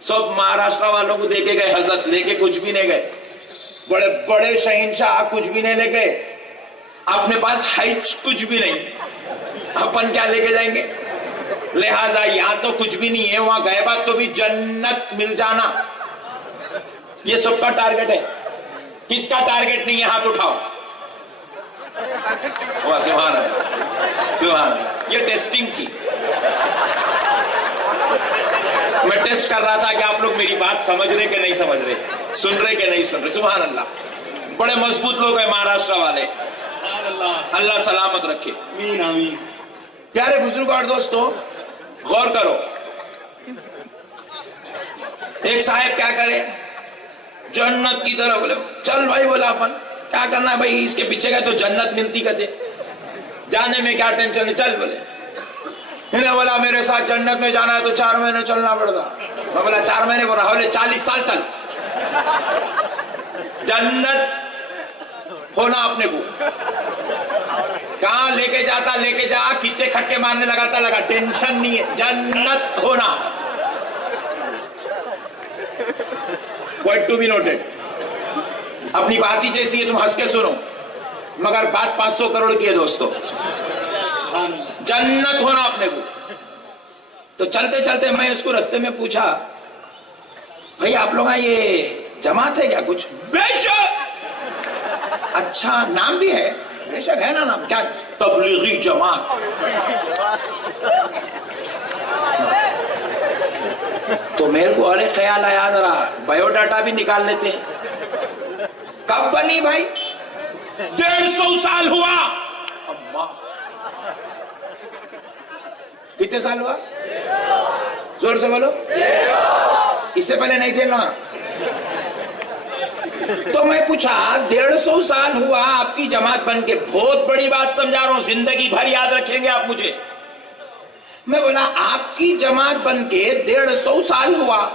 سب مہاراشٹر والوں کو دے کے گئے حضرت، لے کے کچھ بھی نہیں گئے. بڑے بڑے شہنشاہ کچھ بھی نہیں لے گئے. اپنے پاس ہے کچھ بھی نہیں، اپن کیا لے کے جائیں گے؟ لہذا یہاں تو کچھ بھی نہیں ہے، وہاں گئے بات تو بھی جنت مل جانا، یہ سب کا ٹارگٹ ہے. کس کا ٹارگٹ نہیں ہے؟ ہاتھ اٹھاؤ. سبحان اللہ سبحان اللہ. یہ ٹیسٹنگ تھی، میں ٹیسٹ کر رہا تھا کہ آپ لوگ میری بات سمجھ رہے کہ نہیں سمجھ رہے، سن رہے کہ نہیں سن رہے. سبحان اللہ، بڑے مضبوط لوگ ہیں مہاراشٹر والے، اللہ سلامت رکھے. آمین آمین. پیارے بزرگ اور دوستو، غور کرو. ایک صاحب کیا کرے، جنت کی طرف بولے چل بھائی، بولا اپن کیا کرنا ہے بھائی، اس کے پیچھے گئے تو جنت ملتی کہتے، جانے میں کیا ٹینشن ہے، چل. بولے انہیں بولا میرے ساتھ جنت میں جانا ہے تو 4 مہینے چلنا پڑتا. میں بولا 4 مہینے بول رہا، بولے 40 سال چل. جنت ہونا اپنے کو کہاں لے کے جاتا، لے کے جا، کتنے کھٹے مارنے لگاتا لگا، ٹینشن نہیں ہے. جنت ہونا پوائنٹ ٹو بی نوٹڈ. اپنی بات ہی جیسی ہے، تم ہنس کے سنو مگر بات 500 کروڑ کی ہے دوستو. جنت ہونا اپنے کو. تو چلتے چلتے میں اس کو رستے میں پوچھا، بھائی آپ لوگ یہ جماعت ہے کیا کچھ؟ بے شک. اچھا نام بھی ہے؟ بے شک ہے نا نام. کیا؟ تبلیغی جماعت. تو میرے کو ارے خیال آیا، ذرا بایو ڈاٹا بھی نکال لیتے ہیں. کب بنی بھائی؟ 150 سال ہوا. اللہ، کتنے سال ہوا؟ زور سے بولو. اس سے پہلے نہیں تھے نا. تو میں پوچھا 150 سال ہوا آپ کی جماعت بن کے، بہت بڑی بات سمجھا رہا ہوں، زندگی بھر یاد رکھیں گے آپ مجھے. میں بولا آپ کی جماعت بن کے 150 سال ہوا.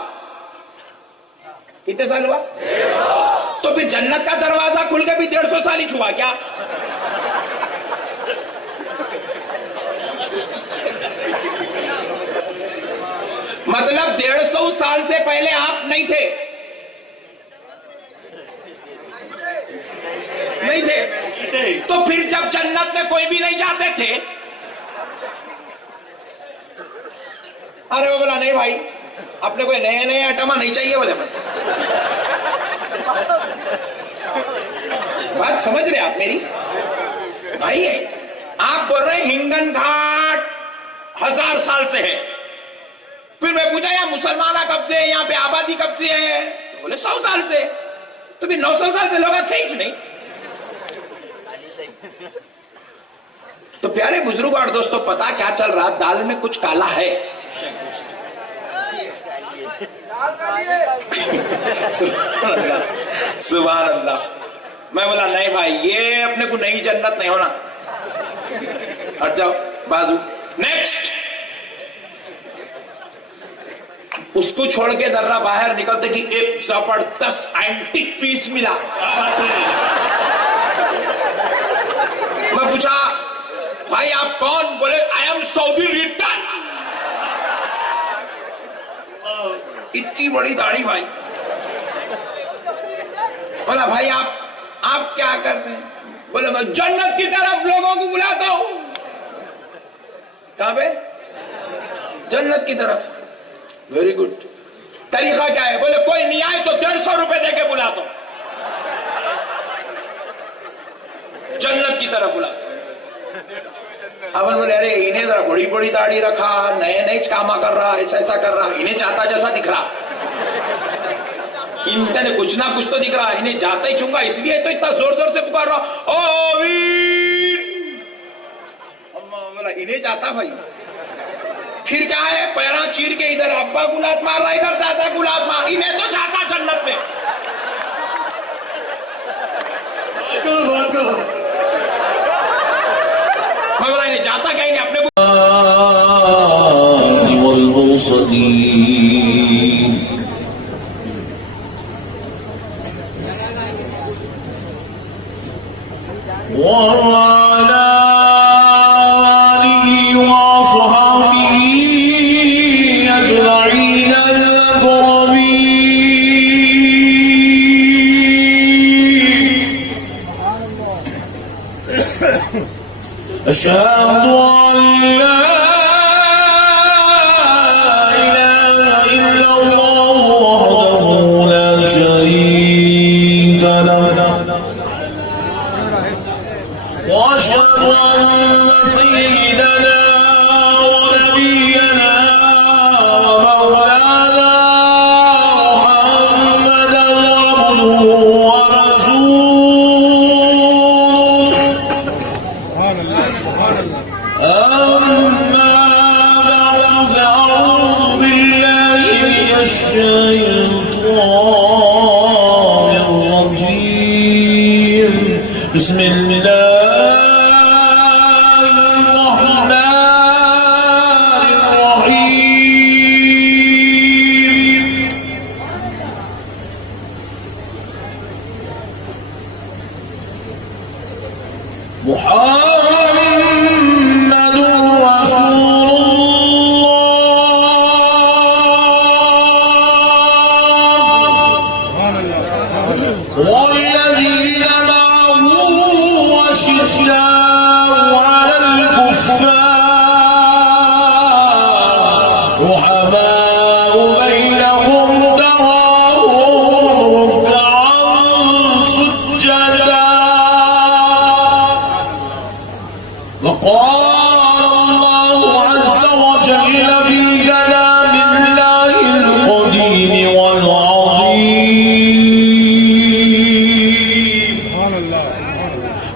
کتنے سال ہوا؟ تو پھر جنت کا دروازہ کھل کے بھی 150 سال ہی چھوا کیا؟ مطلب 150 سال سے پہلے آپ نہیں تھے؟ نہیں تھے. تو پھر جب جنت میں کوئی بھی نہیں جاتے تھے؟ ارے وہ بولا نہیں بھائی اپنے کوئی نئے نئے آئٹم نہیں چاہیے. بولے بات سمجھ رہے آپ میری؟ بھائی آپ بول رہے ہیں ہنگن گھاٹ 1000 سال سے ہے. پھر میں پوچھا یہاں مسلمانہ کب سے ہے، یہاں پہ آبادی کب سے ہے؟ بولے 100 سال سے. تو پھر 900 سال سے لوگ تھے ہی نہیں. تو پیارے بزرگ اور دوستو، پتا کیا چل رہا؟ دال میں کچھ کالا ہے. سبحان اللہ. میں بولا نہیں بھائی یہ اپنے کو نئی جنت نہیں ہونا. ہٹ جاؤ بازو. نیکسٹ. اس کو چھوڑ کے ذرا باہر نکلتے کہ ایک زبردست اینٹک پیس ملا. میں پوچھا بھائی آپ کون؟ بولے آئی ایم سعودی ریٹرن. اتنی بڑی داڑھی بھائی. بولا بھائی آپ کیا کرتے ہیں؟ بولے میں جنت کی طرف لوگوں کو بلاتا ہوں. کہاں پہ؟ جنت کی طرف. Very good. طریقہ کیا ہے؟ بولے کوئی نہیں آئے تو 150 روپے دے کے بلاتا ہوں. جنت کی طرف بلاتا ہوں. ابن بولے ارے انہیں ذرا بڑی بڑی داڑھی رکھا، نئے کاما کر رہا، ایسا کر رہا، انہیں چاہتا جیسا دکھ رہا. انہیں کچھ نہ کچھ تو دکھ رہا، انہیں جاتا ہی چونگا، اس لیے تو اتنا زور زور سے پکار رہا آمین. بولا انہیں جاتا بھائی. پھر کیا ہے؟ پیرا چیر کے ادھر ابا گلات مار رہا، ادھر دادا گلات مار. انہیں تو جاتا جنت میں. میں بولا انہیں جاتا کیا؟ انہیں اپنے کو أشهد أن لا رحماء بينهم تراهم ركعا سجدا وقال الله عز وجل في كلام الله القديم والعظيم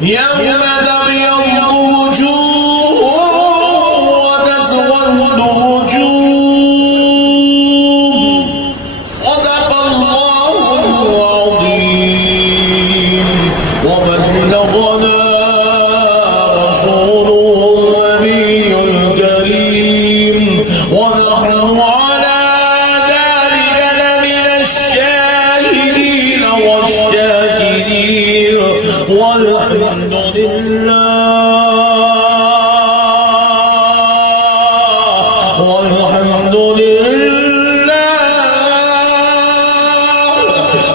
يوم تبيض وجوه وتسود وجوه صدق الله العظيم وبلغنا رسوله النبي الكريم ونحن على ذلك لمن الشاهدين والشاكرين والحمد لله والحمد لله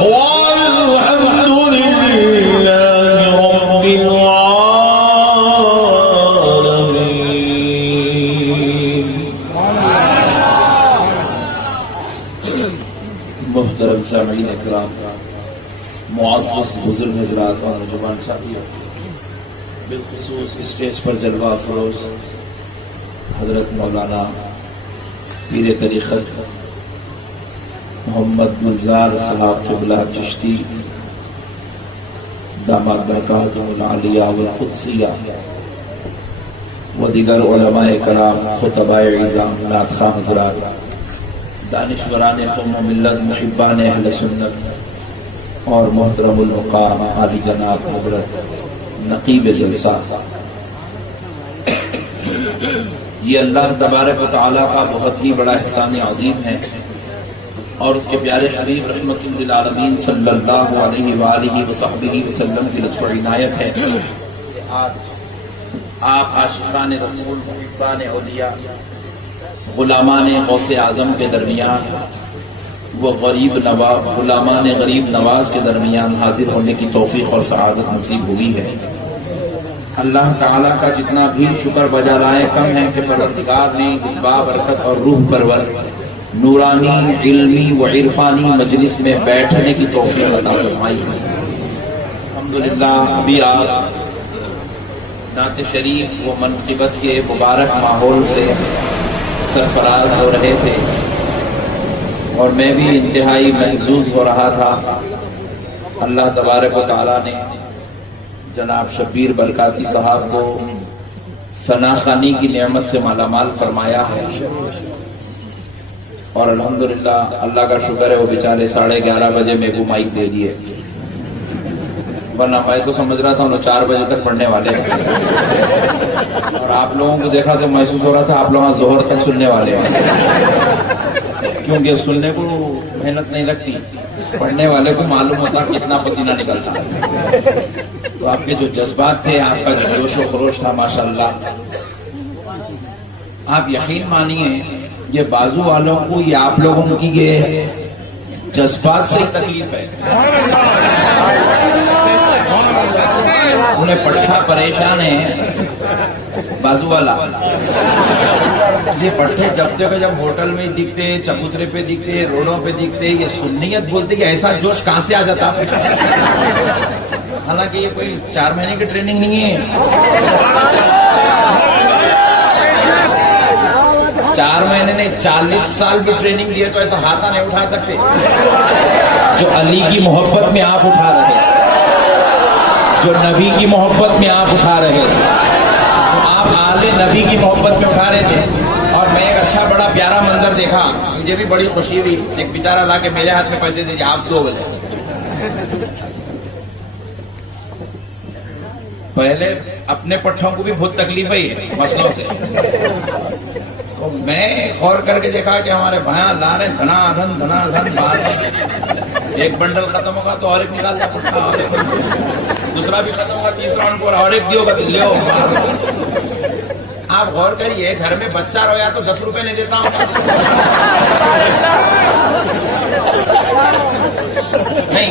والحمد لله رب العالمين. محترم سامعین اکرام، معزز بزرگ حضرات اور نوجوان ساتھیوں، بالخصوص اسٹیج پر جلوہ افروز حضرت مولانا پیر طریقت محمد گلزار صاحب قبلہ چشتی داماد برکاتہ العالیہ والقدسیہ و دیگر علماء کرام، خطباء اعظام، نعت خواہ حضرات، دانشوران قوم و ملت، محبان اہل سنت اور محترم المقام عالی جناب حضرت نقیب جلسہ، یہ اللہ تبارک و تعالیٰ کا بہت ہی بڑا احسان عظیم ہے اور اس کے پیارے حبیب رحمت للعالمین صلی اللہ علیہ وآلہ وصحبہ وسلم کی لطف و عنایت ہے کہ آج آپ عاشقان رسول، محبان اولیاء، غلامان غوث اعظم کے درمیان وہ غلامان غریب نواز کے درمیان حاضر ہونے کی توفیق اور سعادت نصیب ہوئی ہے. اللہ تعالیٰ کا جتنا بھی شکر بجا لائے کم ہے کہ پروردگار نے اس بابرکت اور روح پرور نورانی، علمی و عرفانی مجلس میں بیٹھنے کی توفیق عطا فرمائی ہے. الحمدللہ ابھی آپ نعت شریف و منقبت کے مبارک ماحول سے سرفراز ہو رہے تھے اور میں بھی انتہائی محظوظ ہو رہا تھا. اللہ تبارک و تعالیٰ نے جناب شبیر برکاتی صاحب کو ثناخوانی کی نعمت سے مالا مال فرمایا ہے اور الحمدللہ اللہ کا شکر ہے وہ بیچارے 11:30 بجے میرے کو مائک دے دیے، ورنہ میں تو سمجھ رہا تھا انہوں 4 بجے تک پڑھنے والے ہیں اور آپ لوگوں کو دیکھا تو محسوس ہو رہا تھا آپ لوگ ظہر تک سننے والے ہیں، کیونکہ سننے کو محنت نہیں لگتی، پڑھنے والے کو معلوم ہوتا کتنا پسینہ نکلتا. تو آپ کے جو جذبات تھے، آپ کا جو جوش و خروش تھا، ماشاءاللہ آپ یقین مانیے یہ بازو والوں کو، یہ آپ لوگوں کی یہ جذبات سے تکلیف ہے. انہیں پٹھا پریشان ہے بازو والا. یہ پٹھے جب ہوٹل میں دکھتے، چبوترے پہ دکھتے، روڈوں پہ دکھتے، یہ سنیت بولتے کہ ایسا جوش کہاں سے آ جاتا. حالانکہ یہ کوئی 4 مہینے کی ٹریننگ نہیں ہے، 4 مہینے نے 40 سال کی ٹریننگ دی ہے، تو ایسا ہاتھا نہیں اٹھا سکتے جو علی کی محبت میں آپ اٹھا رہے، جو نبی کی محبت میں آپ اٹھا رہے، آپ آل نبی کی محبت میں اٹھا رہے تھے. اور میں ایک اچھا بڑا پیارا منظر دیکھا، مجھے بھی بڑی خوشی ہوئی. ایک بیچارہ لا کے میرے ہاتھ میں پیسے دے، آپ دو بولے. پہلے اپنے پٹھوں کو بھی بہت تکلیف ہے مسئلوں سے. تو میں غور کر کے دیکھا کہ ہمارے بھائیاں لا رہے دھنا دھن بار ایک بنڈل ختم ہوگا تو اور ایک نکال دیا پٹھا، دوسرا بھی ختم ہوگا، تیسرا ان کو اور ایک دیو گا تو لے. آپ غور کریے، گھر میں بچہ رویا تو 10 روپے نہیں دیتا ہوں. نہیں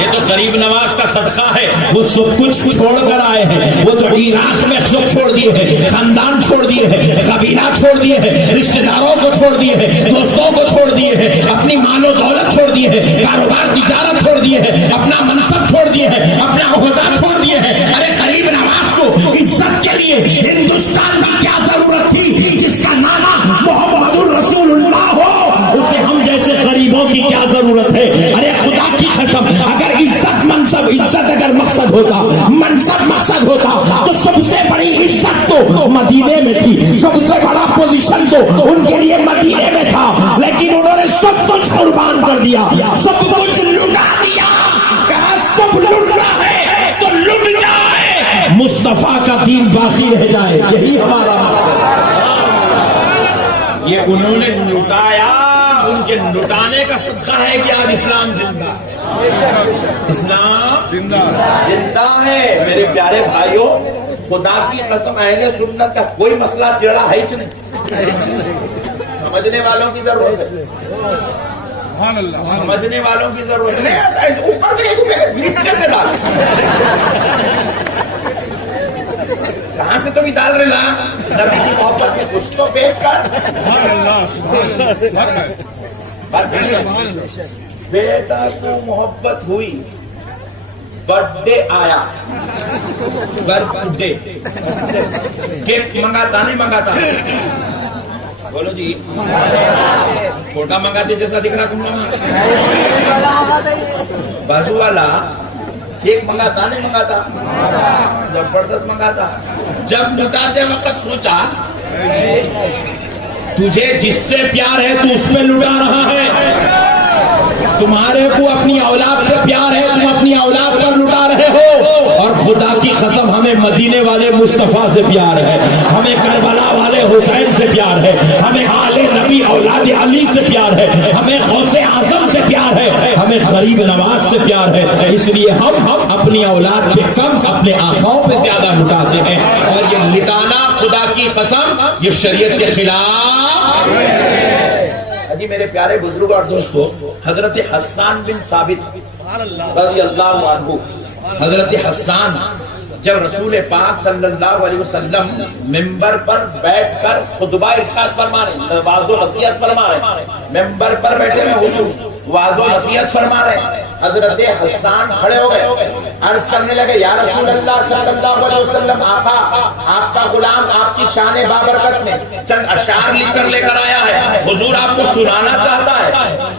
یہ تو غریب نواز کا صدقہ ہے. وہ سب کچھ چھوڑ کر آئے ہیں. وہ تو عراق میں سب چھوڑ دیے ہیں, خاندان چھوڑ دیے ہیں, قبیلہ چھوڑ دیے ہیں, رشتہ داروں کو چھوڑ دیے ہیں, دوستوں کو چھوڑ دیے ہیں, اپنی مال و دولت چھوڑ دیے ہیں, کاروبار تجارت چھوڑ دیے ہیں, اپنا منصب چھوڑ دیے ہیں, اپنا عہدہ چھوڑ دیے ہیں. ارے غریب نواز کو عزت کے لیے ہندوستان کی کیا ضرورت تھی؟ جس کا نام محمد الرسول اللہ ہو, اسے ہم جیسے غریبوں کی کیا ضرورت ہے؟ ارے خدا کی قسم, اگر عزت منصب عزت اگر مقصد ہوتا, منصب مقصد ہوتا, تو سب سے بڑی عزت تو مدینے میں تھی, سب سے بڑا پوزیشن تو ان کے لیے مدینے میں تھا. لیکن انہوں نے سب کچھ قربان کر دیا, سب کچھ لٹا دیا. کہا سب لٹنا ہے تو لٹ جائے, مصطفیٰ کا دین باقی رہ جائے. یہی ہمارا مقصد ہے. یہ انہوں نے لٹایا, ان کے لٹانے کا صدقہ ہے کہ آج اسلام زندہ ہے. اسلام زندہ ہے. میرے پیارے بھائیوں, خدا کی قسم اہل سنت کا کوئی مسئلہ جڑا ہے ہی نہیں. سمجھنے والوں کی ضرورت ہے, سمجھنے والوں کی ضرورت نہیں. اوپر سے نیچے سے ڈال, کہاں سے تو بھی ڈال رہے نا, نبی کی محبت میں کچھ تو پیش کر. بیٹا کو محبت ہوئی, برتھ ڈے آیا, برتھ ڈے کیک منگاتا نہیں منگاتا؟ بولو جی, چھوٹا منگاتے جیسا دکھ رہا تم نے, بازو والا کیک منگاتا نہیں منگاتا؟ زبردست منگاتا. جب لٹاتے وقت سوچا تجھے جس سے پیار ہے تو اس پہ لٹا رہا ہے, تمہارے کو اپنی اولاد سے پیار ہے, تم اپنی اولاد پر لٹا رہے ہو. اور خدا کی قسم ہمیں مدینے والے مصطفیٰ سے پیار ہے, ہمیں کربلا والے حسین سے پیار ہے, ہمیں آل نبی اولاد علی سے پیار ہے, ہمیں غوث اعظم سے پیار ہے, ہمیں غریب نواز سے پیار ہے. اس لیے ہم اپنی اولاد پہ کم, اپنے آقاؤں پہ زیادہ لٹاتے ہیں. اور یہ لٹانا خدا کی قسم یہ شریعت کے خلاف ہے. جی میرے پیارے بزرگ اور دوستو, حضرت حسان بن ثابت رضی اللہ عنہ, حضرت حسان جب رسول پاک صلی اللہ علیہ وسلم ممبر پر بیٹھ کر خطبہ ارشاد فرما رہے, واعظ و نصیحت فرما رہے, ممبر پر بیٹھے ہوئے حضور واعظ و نصیحت فرما رہے, حضرت حسان کھڑے ہو گئے, عرض کرنے لگے یا رسول اللہ صلی اللہ علیہ وسلم, آقا آپ کا غلام آپ کی شان بابرکت میں چند اشعار لکھ کر لے کر آیا ہے, حضور آپ کو سنانا چاہتا ہے.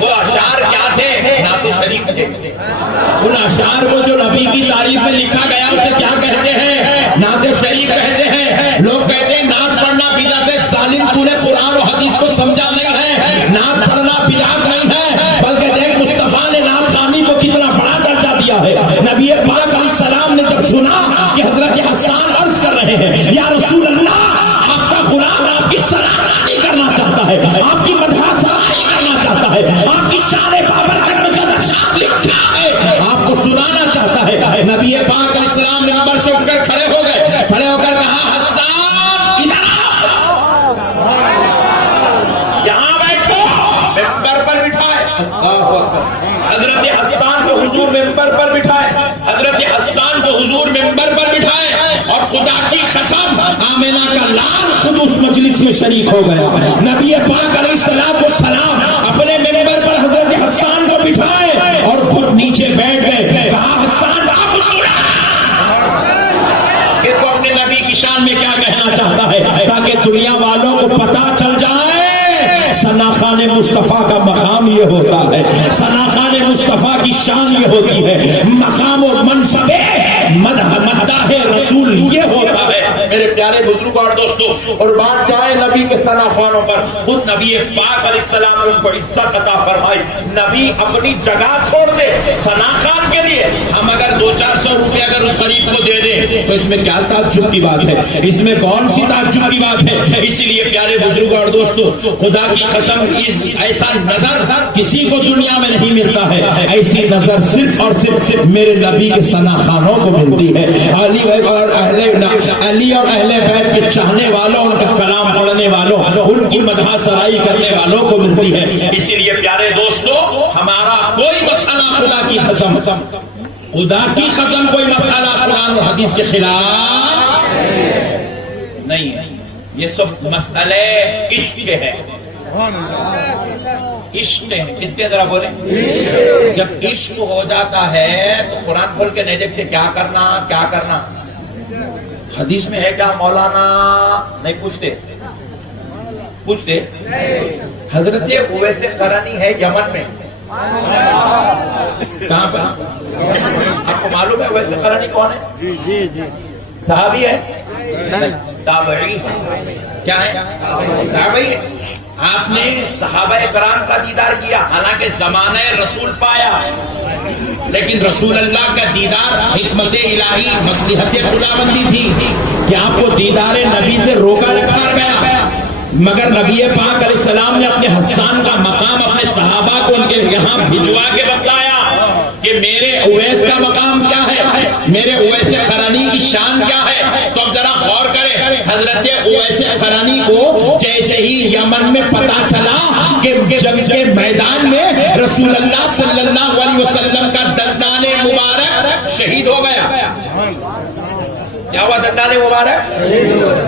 وہ اشعار کیا تھے؟ نعت شریف تھے. ان اشعار کو جو نبی کی تعریف میں لکھا گیا اسے کیا کہتے ہیں؟ نعت شریف کہتے ہیں. لوگ کہتے ہیں نعت پڑھنا بدعت ہے. ظالم تو نے قرآن و حدیث کو سمجھا نہیں ہے, نعت پڑھنا بدعت نہیں ہے, بلکہ دیکھ مصطفیٰ نے نعت خوانی کو کتنا بڑا درجہ دیا ہے. نبی پاک علیہ السلام نے جب سنا کہ حضرت حسان عرض کر رہے ہیں یا رسول اللہ آپ کا غلام آپ کی سراخانی کرنا چاہتا ہے, آپ کی مدح سرائی کرنا چاہتا ہے, آپ کی شان بابرکت میں جو اشعار لکھا ہے آپ کو سنانا چاہتا ہے. نبی پاک علیہ السلام نے ممبر سے اٹھ کر کھڑے ہو گئے, کھڑے ہو کر کہا حسان ادھر یہاں بیٹھو. ممبر پر بٹھائے, حضرت حسان کو حضور ممبر پر بٹھائے, حضرت حسان کو حضور ممبر پر بٹھائے. اور خدا کی قسم آمنہ کا لال خود اس مجلس میں شریک ہو گیا. نبی پاک علیہ السلام اپنے ممبر پر حضرت حسان کو بٹھائے اور خود نیچے بیٹھ گئے. کہا حسان آپ کہ تو اپنے نبی کی شان میں کیا کہنا چاہتا ہے, تاکہ دنیا والوں کو پتا چل جائے ثناخان مصطفیٰ کا مقام یہ ہوتا ہے, ثناخان مصطفیٰ کی شان یہ ہوتی ہے, مقام و منصب مداح رسول یہ ہوتا ہے. میرے پیارے بزرگ اور دوستو, قربان جائے نبی کے ثناخانوں پر. خود نبی پاک علیہ السلام نے ان کو عزت عطا فرمائی. نبی اپنی جگہ چھوڑ دے ثناخان کے لیے. ہم اگر 200-400 روپے اگر اس غریب کو دے دیں تو اس میں کیا تعجب کی بات ہے, اس میں کون سی تعجب کی بات ہے. اسی لیے پیارے بزرگ اور دوستو, خدا کی قسم ایسا نظر کسی کو دنیا میں نہیں ملتا ہے. ایسی نظر صرف اور صرف میرے نبی کے ثناخانوں کو ملتی ہے. علی اور اہل بیت کے چاہنے والوں، ان کا کلام پڑھنے والوں، ان کی مدح سرائی کرنے والوں کو ملتی ہے۔ اسی لیے پیارے دوستو، ہمارا کوئی مسئلہ خدا کی قسم، خدا کی قسم کوئی مسئلہ قرآن و حدیث کے خلاف نہیں ہے۔ یہ سب مسئلے عشق کے ہیں، عشق ہے۔ اس کے ذرا بولیں، جب عشق ہو جاتا ہے تو قرآن کھول کے نہیں دیکھتے کیا کرنا کیا کرنا، حدیث میں ہے کیا مولانا، نہیں پوچھتے۔ حضرت اویس قرنی ہے یمن میں، کہاں پہ؟ آپ کو معلوم ہے اویس قرنی کون ہے؟ جی صحابی ہے؟ تابعی ہے۔ کیا ہے؟ تابعی ہے۔ آپ نے صحابہ کرام کا دیدار کیا، حالانکہ زمانہ رسول پایا، لیکن رسول اللہ کا دیدار حکمت الہی مصلحت خداوندی تھی کہ آپ کو دیدار نبی سے روکا رکھا گیا، مگر نبی پاک علیہ السلام نے اپنے حسان کا مقام اپنے صحابہ کو ان کے یہاں بھجوا کے بتلایا کہ میرے اویس کا مقام کیا ہے، میرے اویس قرنی کی شان کیا ہے۔ تو اب ذرا غور کریں، حضرت اویس قرنی کو جیسے ہی یمن میں پتا چلا کہ جنگ کے میدان میں رسول اللہ صلی اللہ علیہ وسلم کا دندان مبارک شہید ہو گیا، کیا ہوا؟ دندان مبارک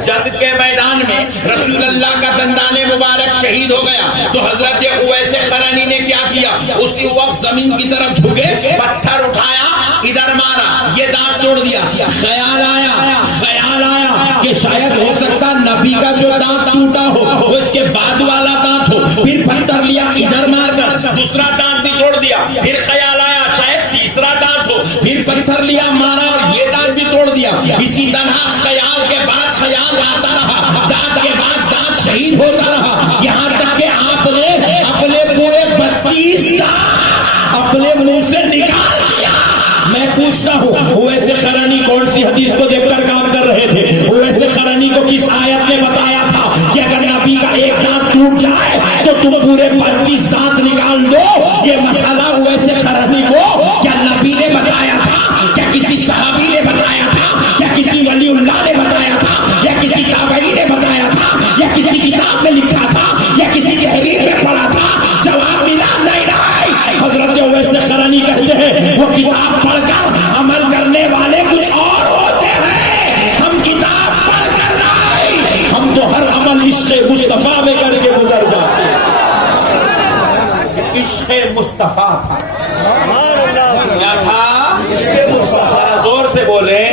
جنگ کے میدان میں رسول اللہ کا دندان مبارک شہید ہو گیا، تو حضرت اویس قرنی نے کیا کیا؟ اسی وقت زمین کی طرف جھکے، پتھر اٹھایا، ادھر مارا، یہ دانت توڑ دیا۔ خیال آیا کہ شاید ہو سکتا نبی کا جو دانت ٹوٹا ہو وہ اس کے بعد والا دانت ہو، پھر پتھر لیا، ادھر مار کر دوسرا دانت بھی توڑ دیا۔ پھر خیال آیا شاید تیسرا دانت ہو، پھر پتھر لیا، مارا اور یہ دانت بھی توڑ دیا۔ اسی طرح خیال کے بعد خیال آتا رہا، دانت کے بعد دانت شہید ہوتا رہا، یہاں تک کہ آپ نے اپنے پورے 32 دانت اپنے منہ سے نکال دیا۔ میں پوچھتا ہوں، اویس قرنی کون سی حدیث کو دیکھ کر کام کر رہے تھے؟ اویس قرنی کو کس آیت نے بتایا تھا کہ اگر نبی کا ایک دانت ٹوٹ جائے تو تم پورے 32 دانت نکال دو؟ یہ مسئلہ اویس قرنی کو کیا نبی نے بتایا تھا؟ کیا کسی صحابی نے بتایا تھا؟ کیا کسی ولی اللہ نے بتایا تھا؟ یا کسی تابعی نے بتایا تھا؟ یا کسی کتاب میں لکھا تھا؟ یا کسی تحریر میں پڑھا تھا؟ جواب ملا نہیں رہا۔ حضرت اویس قرنی کہتے ہیں وہ کتاب پڑھ کر عمل کرنے والے کچھ اور ہوتے ہیں، ہم کتاب پڑھ کر نہیں، ہم تو ہر عمل عشق مصطفیٰ میں کر کے گزر جاتے ہیں۔ عشق مصطفیٰ تھا، کیا تھا؟ زور سے بولے،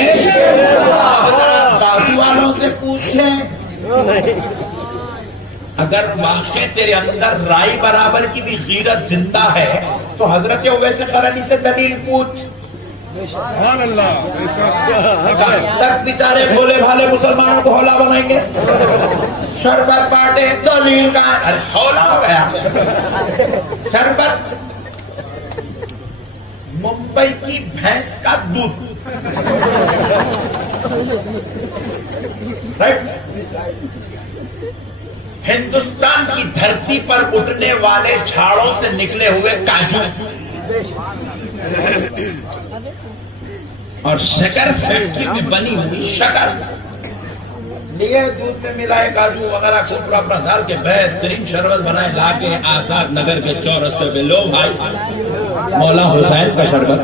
دادی والوں سے پوچھیں، اگر واقع تیرے اندر رائی برابر کی بھی غیرت زندہ ہے تو حضرت اویس قرنی سے دلیل پوچھ۔ تک بیچارے بھولے بھالے مسلمانوں کو ہولا بنائیں گے، شربت بانٹے، دلیل کا ہولا ہو گیا۔ شربت ممبئی کی بھینس کا دودھ، ہندوستان کی دھرتی پر اٹھنے والے جھاڑوں سے نکلے ہوئے کاجو اور شکر فیکٹری میں بنی ہوئی شکر لیے دودھ میں ملائے کاجو وغیرہ کھوپڑا اپنا ڈال کے بہترین شربت بنائے، لا کے آزاد نگر کے چورستے پہ لو بھائی مولا حسین کا شربت،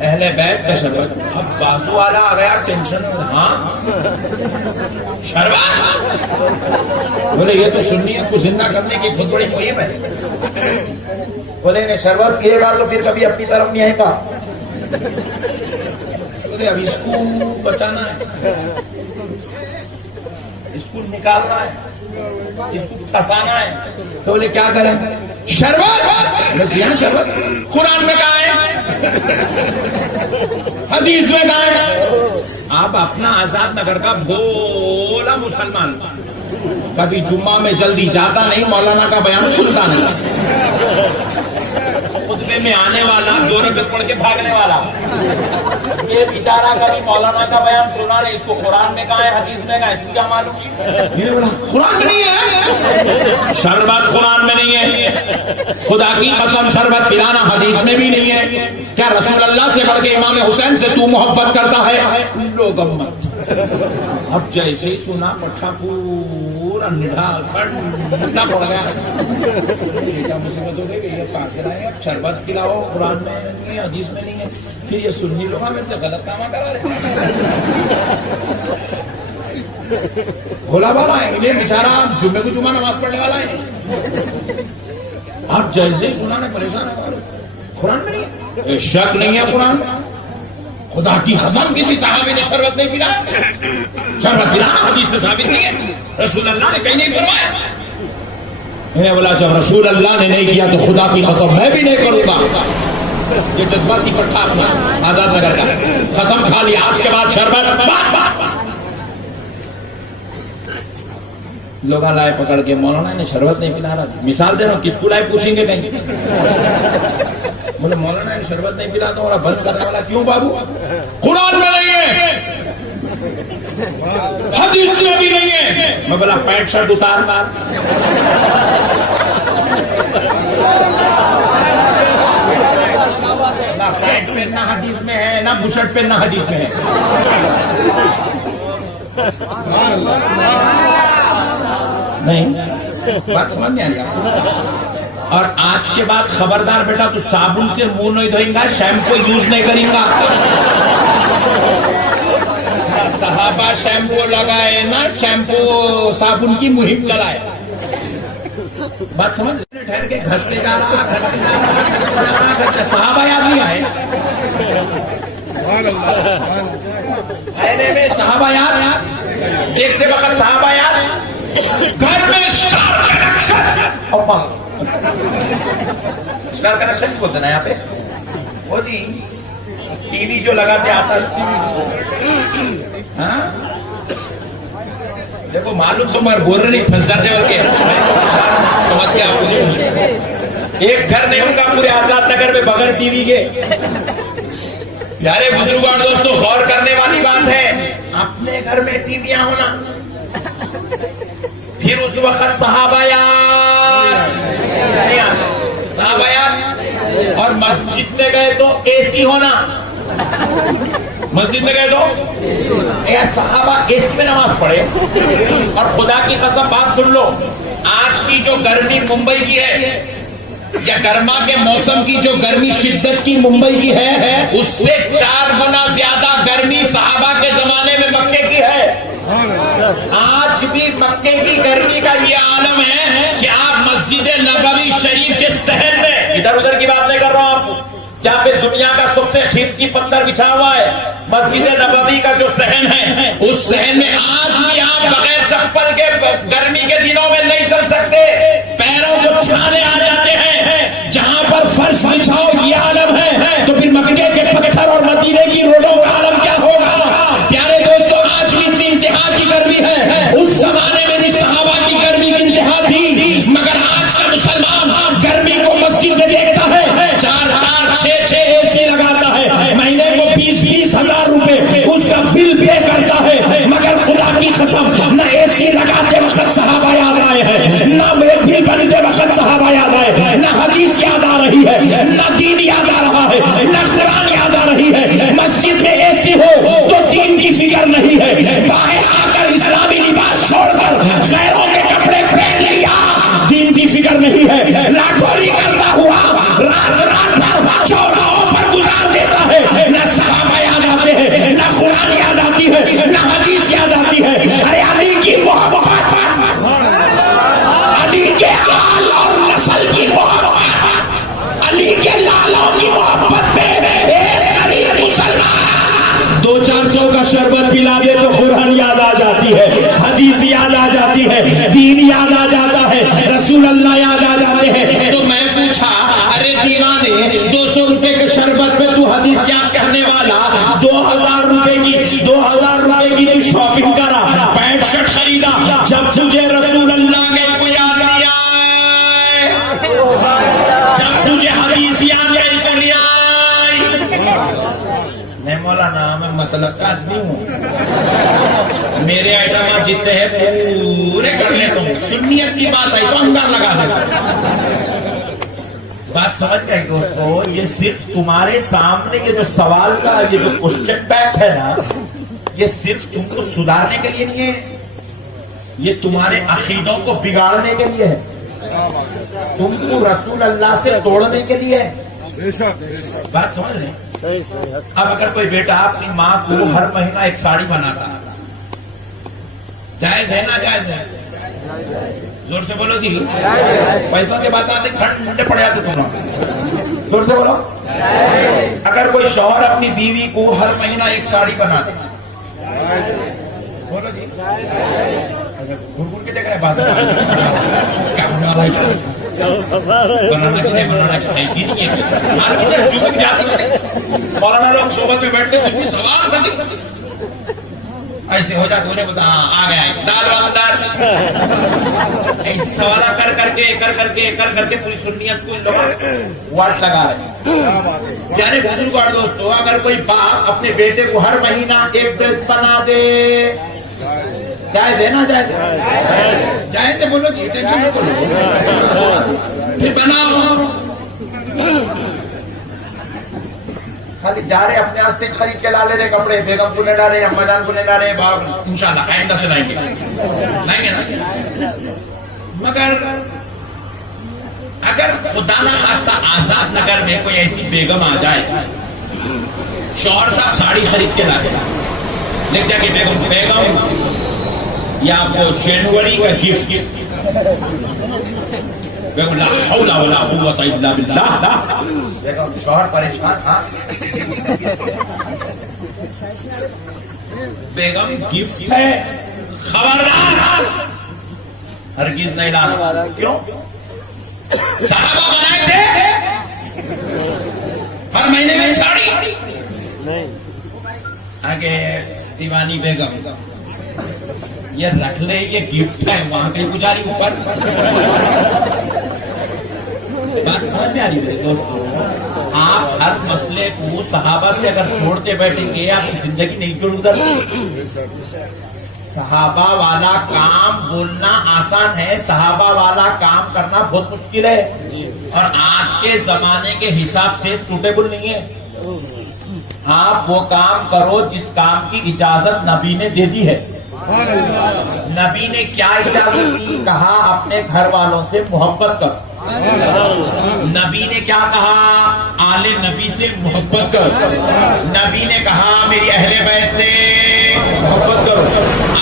اہل بیت کا شربت۔ اب بازو والا آ گیا ٹینشن، ہاں شربت، بولے یہ تو سنیت کو زندہ کرنے کی بہت بڑی مہم ہے، بولے نے شربت پیے گا تو پھر کبھی اپنی طرف نہیں آئے گا، بولے اب اس کو بچانا ہے، اس کو نکالنا ہے، اس کو پھنسانا ہے، تو بولے کیا کریں؟ شربت، شربت قرآن میں کہا ہے، حدیث میں کہا ہے۔ آپ اپنا آزاد نگر کا بھولا مسلمان کبھی جمعہ میں جلدی جاتا نہیں، مولانا کا بیان سنتا نہیں، خطبے میں آنے والا 2 رکعت پڑھ کے بھاگنے والا، یہ بیچارہ کبھی مولانا کا بیان سنا رہے، اس کو قرآن میں کہا ہے حدیث میں کہا ہے، اس کو کیا معلوم؟ قرآن میں نہیں ہے، شربت قرآن میں نہیں ہے، خدا کی قسم شربت پلانا حدیث میں بھی نہیں ہے۔ کیا رسول اللہ سے بڑھ کے امام حسین سے تو محبت کرتا ہے؟ لوگ امت اب جیسے ہی سنا پٹھا پورا نڈھا ٹھنڈا پڑ گیا. بیٹا مصیبت ہو گئی کہ یہ کہاں سے لائے, اب شربت پلاؤ, قرآن میں نہیں ہے, حدیث میں نہیں ہے. پھر یہ سنی لوگ میرے سے غلط کام کرا رہے. بھولا بالا ہے انہیں بیچارہ جمعے کو جمعہ نماز پڑھنے والا ہے. اب جیسے ہی سنا نے پریشان ہے, قرآن میں نہیں ہے, شک نہیں ہے قرآن. خدا کی قسم کسی صحابی نے شربت نہیں پلا, شربت پلا حدیث سے ثابت نہیں ہے, رسول اللہ نے کہیں نہیں فرمایا. میں نے بولا جب رسول اللہ نے نہیں کیا تو خدا کی قسم میں بھی نہیں کروں گا. یہ جذباتی پٹھا اپنا آزاد نگر کا قسم کھا لیا آج کے بعد شربت. لوگ لائے پکڑ کے, مولانا نے شربت نہیں پلا رہا. مثال دے رہا ہوں, کس کو لائے پوچھیں گے کہیں, بولے مولانا نے شربت نہیں پلا تو اور بند کرنے والا کیوں بابو؟ قرآن میں نہیں ہے, حدیث میں بھی نہیں ہے. میں بولا پینٹ شرٹ اتار مار. نہ پینٹ پہننا حدیث میں ہے, نہ بشرٹ پہننا حدیث میں ہے. نہیں بات سمجھ نہیں آ رہی آپ کو. اور آج کے بعد خبردار بیٹا, تو صابن سے منہ نہیں دھوئیں گا, شیمپو یوز نہیں کریں گا. صحابہ شیمپو لگائے نا, شیمپو صابن کی مہم چلائے. بات سمجھ, ٹھہر کے گھستے جا رہا, صحابہ یاد نہیں آئے, میں صحابہ یاد, دیکھتے وقت صحابہ یاد. گھر میں اسٹار کنیکشن, اسٹار کنیکشن کو دینا یہاں پہ وہ جی ٹی وی جو لگاتے آتا ہے. ہاں دیکھو معلوم سے مگر بول رہے نہیں, پھنس جاتے ہو کہ سمجھ کے آپ ایک گھر نہیں ان کا پورے آزاد نگر میں بغیر ٹی وی کے. پیارے بزرگوں اور دوستوں, غور کرنے والی بات ہے, اپنے گھر میں ٹی ویاں ہونا. پھر اس وقت صحابہ اور مسجد میں گئے تو اے سی ہونا. مسجد میں گئے تو صحابہ اے سی میں نماز پڑھے. اور خدا کی قسم بات سن لو, آج کی جو گرمی ممبئی کی ہے, یا گرما کے موسم کی جو گرمی شدت کی ممبئی کی ہے, اس سے 4 گنا زیادہ گرمی صحابہ کے زمانے میں مکے کی ہے. آج بھی مکے کی گرمی کا یہ عالم ہے کہ آپ مسجد نبوی شریف کے صحن میں, ادھر ادھر کی بات نہیں کر رہا ہوں آپ کو, جہاں پہ دنیا کا سب سے قیمتی پتھر بچھا ہوا ہے, مسجد نبوی کا جو صحن ہے, اس صحن میں آج بھی آپ بغیر چپل کے گرمی کے دنوں میں نہیں چل سکتے. پیروں کو چھانے آ جاتے ہیں. جہاں پر فرش بچھاؤ یہ عالم ہے, تو پھر مکے کے پتھر اور مدینے کی روڈوں کا عالم کیا ہوگا؟ پیارے دوستوں, آج بھی اتنی انتہا کی گرمی ہے. اس زمانے میں بھی صحابہ کی گرمی کی انتہا تھی, مگر آج کا مسلمان گرمی کو مسجد میں دیکھتا ہے, 4-6 اے سی لگاتا ہے, مہینے کو 20-20 ہزار روپے اس کا بل پے کرتا ہے. مگر خدا کی قسم, نہ اے سی لگاتے وقت صحابہ یاد آئے ہیں, نہ بل بنتے وقت صحابہ یاد آئے, نہ حدیث یاد آ رہی ہے, نہ دین یاد آ رہا ہے, نہ قرآن یاد آ رہی ہے. مسجد میں اے سی ہو تو دین کی فکر نہیں ہے. باہر آ کر اسلامی لباس چھوڑ کر غیروں کے کپڑے پہن لیا, دین کی فکر نہیں ہے. لاٹوری کرتا ہوا رات چوراہوں پر گزار دیتا ہے. نہ صحابہ یاد آتے ہیں, نہ قرآن یاد آتی ہے, نہ حدیث یاد آتی ہے. ارے علی کی محبت, علی کے آل اور نسل کی محبت, علی کے لالوں کی محبت میں ایک غریب مسلمان 200-400 کا شربت پلا دے تو قرآن یاد آ جاتی ہے, حدیث یاد آ جاتی ہے, دین یاد آ جاتا ہے, رسول اللہ یاد آ جاتے ہیں. تو میں پوچھا, ارے دیوانے 200 روپے کے شربت پہ تو حدیث یاد کرنے والا, 2000 روپے کی تو شاپنگ کرا, پینٹ شرٹ خریدا, جب تجھے رسول اللہ کے کو یاد نہیں آئے, جب تجھے حدیث یاد نہیں آئی. نہیں مولانا, میں مطلب کا آدمی ہوں, میرے آئٹم جتنے ہیں پورے کر لیتا ہوں. سنیت کی بات آئی تو انگار لگا دیتا. بات سمجھ گئے دوستو, یہ صرف تمہارے سامنے یہ جو سوال کا یہ جو کوسچن بینک ہے نا, یہ صرف تم کو سدھارنے کے لیے نہیں ہے، یہ تمہارے عقیدوں کو بگاڑنے کے لیے ہے، تم کو رسول اللہ سے توڑنے کے لیے ہے۔ بات سمجھ رہے ہیں؟ اب اگر کوئی بیٹا اپنی ماں کو ہر مہینہ ایک ساڑی بناتا، جائز ہے نا جائز ہے؟ زور سے بولو جی، پیسوں کے بات آتے کھڑ منڈے پڑ جاتے تم لوگ، زور سے بولو۔ اگر کوئی شوہر اپنی بیوی کو ہر مہینہ ایک ساڑی بنا دے، بولو جی، گھر کے دیکھ رہے بات کیا بنانا کہ نہیں بنانا کہ نہیں ہے، چپ جاتے مولانا لوگ صحبت میں بیٹھتے ہیں سوال کرتے ایسے ہو جاتے انہیں بتا آ گیا دال والا ایسی سوالہ کر کے پوری سنیت کو لوگ واٹ لگا رہے ہیں۔ یعنی بزرگ اور دوستوں، اگر کوئی باپ اپنے بیٹے کو ہر مہینہ ایک ڈریس بنا دے، جائز ہے نا جائز؟ جائز سے بولو جی، ٹینشن نہ بولو، پھر بناؤ، خالی جا رہے اپنے واسطے خرید کے لا لے رہے کپڑے، بیگم کو نہیں ڈالے، اما جان کو نہیں ڈالے، باپ انشاءاللہ آئندہ سے لائیں گے نا۔ مگر اگر خدا نہ خواستہ آزاد نگر میں کوئی ایسی بیگم آ جائے، شوہر صاحب ساڑی خرید کے لا دے، لکھ جا کہ بیگم یہ آپ کو جنوری کا گفٹ، بیگم لا حول ولا قوت الا باللہ، بیگم شوہر پریشان تھا، بیگم گفٹ ہے، خبردار ہرگز نہیں لانا۔ کیوں؟ صحابہ بنائے تھے ہر مہینے میں ساڑی، آگے دیوانی بیگم یہ رکھ لے، یہ گفٹ ہے، وہاں کہیں گزاری اوپر۔ بات سمجھ میں آ رہی ہے دوستوں؟ آپ ہر مسئلے کو صحابہ سے اگر چھوڑتے بیٹھیں گے آپ کی زندگی نہیں جڑ ادھر۔ صحابہ والا کام بولنا آسان ہے، صحابہ والا کام کرنا بہت مشکل ہے، اور آج کے زمانے کے حساب سے سوٹیبل نہیں ہے۔ آپ وہ کام کرو جس کام کی اجازت نبی نے دے دی ہے۔ نبی نے کیا اجازت دی؟ کہا اپنے گھر والوں سے محبت کرو۔ نبی نے کیا کہا؟ آل نبی سے محبت کرو۔ نبی نے کہا میری اہل بیت سے محبت کرو۔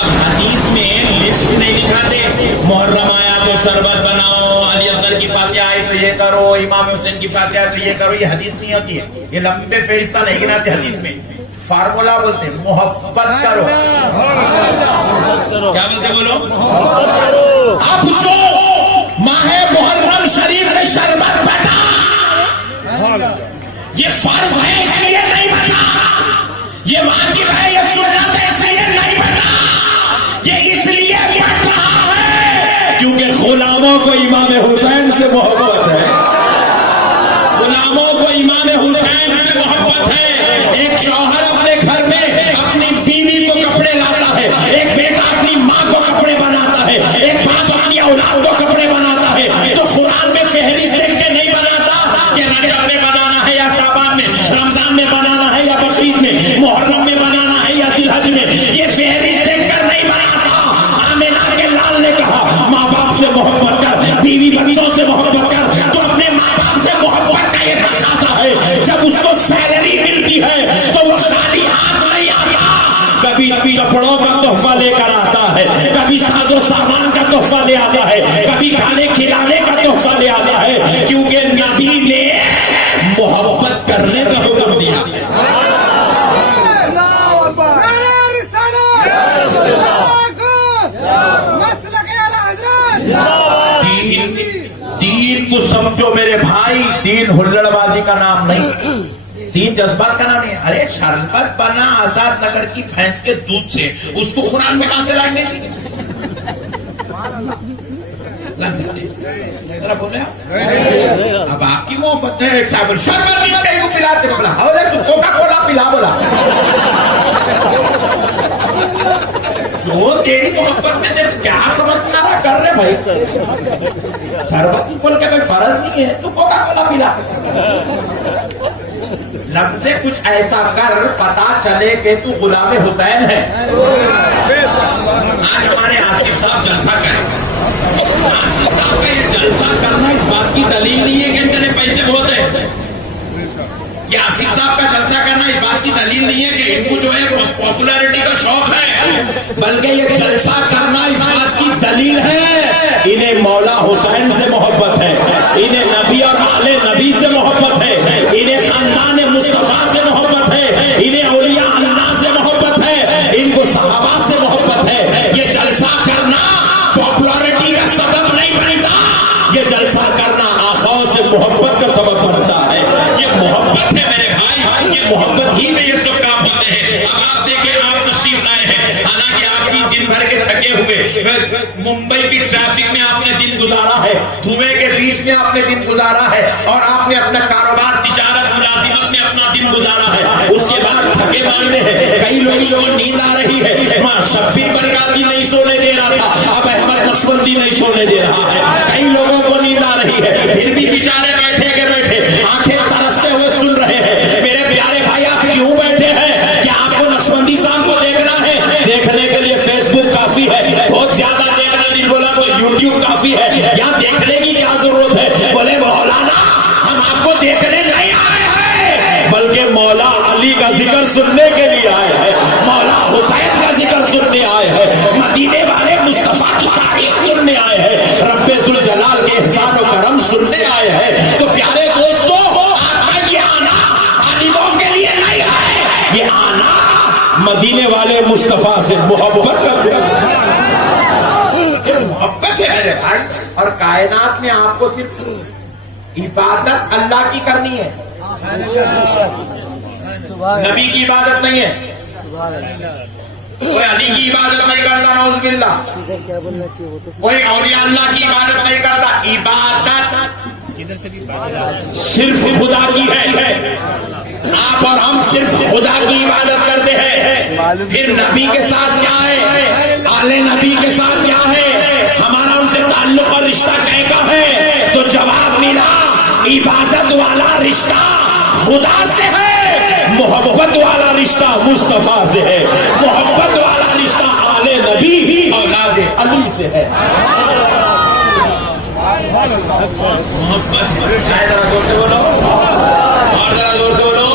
اب حدیث میں لسٹ نہیں دکھاتے، محرم آیا تو شربت بناؤ، علی اصغر کی فاتحہ آئی تو یہ کرو، امام حسین کی فاتحہ آئی تو یہ کرو، یہ حدیث نہیں ہوتی ہے، یہ لمبے فہرستہ نہیں گناتے حدیث میں، فارمولا بولتے محبت کرو۔ کیا بولتے بولو؟ اب جو ماہ محرم شریف میں شربت بنا یہ فرض ہے اس لیے نہیں بنا، یہ واجب ہے یہ سنت ہے اس لیے نہیں بنا، یہ اس لیے بن رہا ہے کیونکہ غلاموں کو امام حسین سے محبت ہے، غلاموں کو امام حسین سے محبت ہے۔ ایک شوہر اپنے گھر میں اپنی بیوی کو کپڑے لاتا ہے، ایک بیٹا اپنی ماں کو کپڑے بناتا ہے، ایک باپ اپنی اولاد کو کپڑے بناتا ہے، تو قرآن میں فہرست دیکھ کے نہیں بناتا کہ رجب میں بنانا ہے یا شعبان میں، رمضان میں بنانا ہے یا بقرعید میں، محرم میں بنانا ہے یا ذی الحج میں، یہ فہرست دیکھ کر نہیں بناتا۔ آمنہ کے لال نے کہا ماں باپ سے محبت کر، بیوی بچوں سے محبت کر، تو اپنے ماں باپ سے محبت کا یہ تقاضا ہے۔ جب اس کو سیلری ملتی ہے تو وہ خالی ہاتھ نہیں آتا، کبھی کپڑوں کا تحفہ لے کر آتا ہے، کبھی ساز و سامان کا تحفہ لے آتا ہے، کبھی کھانے کھلانے کا تحفہ لے آتا ہے، کیونکہ نبی نے محبت کرنے کا حکم دیا۔ دین کو سمجھو میرے بھائی، دین ہلڑ بازی کا نام نہیں، دین جذبات کا نام نہیں۔ ارے شربت بنا آزاد نگر کی بھینس کے دودھ سے، اس کو قرآن میں کہاں سے لائیں گے؟ اب آپ کی محبت ہے شربت کو پلاتے بولا، کوکا کولا پلا بولا، جو تیری محبت میں تیرے کیا سمجھنا رہا کر رہے بھائی، شربت بول کے کوئی فرض نہیں ہے تو کوکا کولا پلا۔ لب سے کچھ ایسا کر پتا چلے کہ تو غلام حسین ہے. آج ہمارے آصف صاحب جلسہ کریں. آصف صاحب کا یہ جلسہ کرنا اس بات کی دلیل نہیں ہے کہ ان کے پیسے بہت ہیں. یہ آصف صاحب کا جلسہ کرنا اس بات کی دلیل نہیں ہے کہ ان کو جو ہے پاپولیرٹی کا شوق ہے، بلکہ یہ جلسہ کرنا اس بات کی دلیل ہے انہیں مولا حسین سے محبت ہے، انہیں نبی اور آل نبی سے محبت ہے، انہیں خاندان مصطفیٰ سے محبت ہے، انہیں اولیاء اللہ سے محبت ہے، ان کو صحابہ سے محبت ہے. یہ جلسہ کرنا پاپولیرٹی کا سبب نہیں بنتا، یہ جلسہ کرنا آقاؤں سے محبت کا سبب بنتا ہے. یہ محبت ہے میرے بھائی، یہ محبت ہی میں یہ سب کام ہوتے ہیں. اب آپ دیکھیں، آپ تشریف لائے ہیں، حالانکہ آپ کی دن بھر کے تھکے ہوئے ممبئی کی ٹریفک میں آپ نے دن گزارا ہے، دھوئے کے بیچ میں آپ نے دن گزارا ہے، اور آپ نے اپنا کاروبار، تجارت، ملازمت میں اپنا دن گزارا ہے. اس کے بعد تھکے مانتے ہیں. کئی لوگوں کو نیند آ رہی ہے. ماں شبیر برکاتی نہیں سونے دے رہا تھا، اب احمد نقشبندی نہیں سونے دے رہا ہے. کئی لوگوں کو نیند آ رہی ہے، پھر بھی بیچارے بیٹھے کے بیٹھے آنکھیں ترستے ہوئے سن رہے ہیں. میرے پیارے بھائی، آپ کیوں بیٹھے ہیں؟ کیا آپ کو نقشبندی صاحب کو دیکھنا ہے؟ دیکھنے کے لیے فیس بک کافی ہے. بہت زیادہ دیکھنا دل بولا تو یوٹیوب کافی ہے. یہاں دیکھنے کی کیا ضرورت ہے؟ بولے مولانا، ہم آپ کو دیکھنے نہیں آئے ہیں، بلکہ مولا علی کا ذکر سننے کے لیے آئے ہیں، مولا حسین کا ذکر سننے آئے ہیں، مدینے والے مصطفیٰ کی تعریف سننے آئے ہیں، رب ذوالجلال کے احسان و کرم سننے آئے ہیں. تو پیارے دوستو، آپ کا یہ آنا عالموں کے لیے نہیں ہے، یہ آنا مدینے والے مصطفیٰ سے محبت کا محبت ہے میرے بھائی. اور کائنات میں آپ کو صرف عبادت اللہ کی کرنی ہے، نبی کی عبادت نہیں ہے. کوئی علی کی عبادت نہیں کرتا، نعوذ باللہ. کوئی اولیاء اللہ کی عبادت نہیں کرتا. عبادت صرف خدا کی ہے. آپ اور ہم صرف خدا کی عبادت کرتے ہیں. پھر نبی کے ساتھ کیا ہے؟ آل نبی کے ساتھ کیا ہے؟ ہمارا ان سے تعلق اور رشتہ کیسا ہے؟ تو جواب ملا، عبادت والا رشتہ خدا سے ہے، محبت والا رشتہ مصطفیٰ سے ہے، محبت والا رشتہ آل نبی اولاد علی سے ہے. محبت ذرا زور سے بولو، اور ذرا زور سے بولو.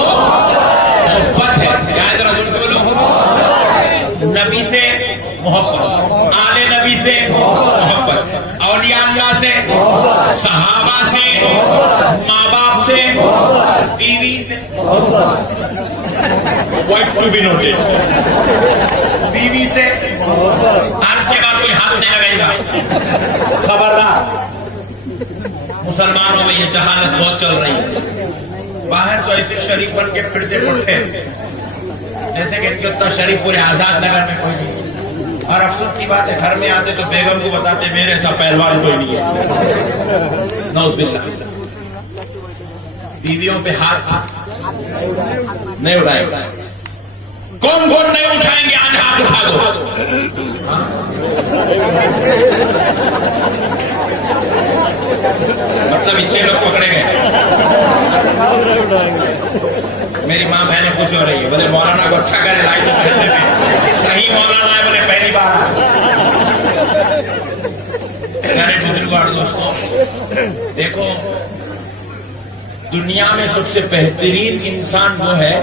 محبت ہے، ذرا زور سے بولو. نبی سے محبت، آل نبی سے محبت، اولیاء اللہ سے، صحابہ سے، ماں باپ سے، بیوی سے. بیوی سے. آج کے بعد کوئی ہاتھ نہیں لگائے گا. خبردار، مسلمانوں میں یہ جہالت بہت چل رہی ہے. باہر تو ایسے شریف بن کے پھرتے پڑتے جیسے کہ اتنا شریف پورے آزاد نگر میں کوئی نہیں. اور افسوس کی بات ہے، گھر میں آتے تو بیگم کو بتاتے میرے ایسا پہلوان کوئی نہیں ہے. نعوذ باللہ. بیویوں پہ ہاتھ نہیں اٹھائے. کون کون نہیں اٹھائیں گے؟ آج ہاتھ اٹھا دو. مطلب اتنے لوگ پکڑے گئے. میری ماں بہنیں خوش ہو رہی ہے، بولے مولانا کو اچھا کرے لائے تو پہننے میں صحیح مولانا ہے، بولے پہلی بار. میرے بزرگوار دوستوں، دیکھو، دنیا میں سب سے بہترین انسان وہ ہے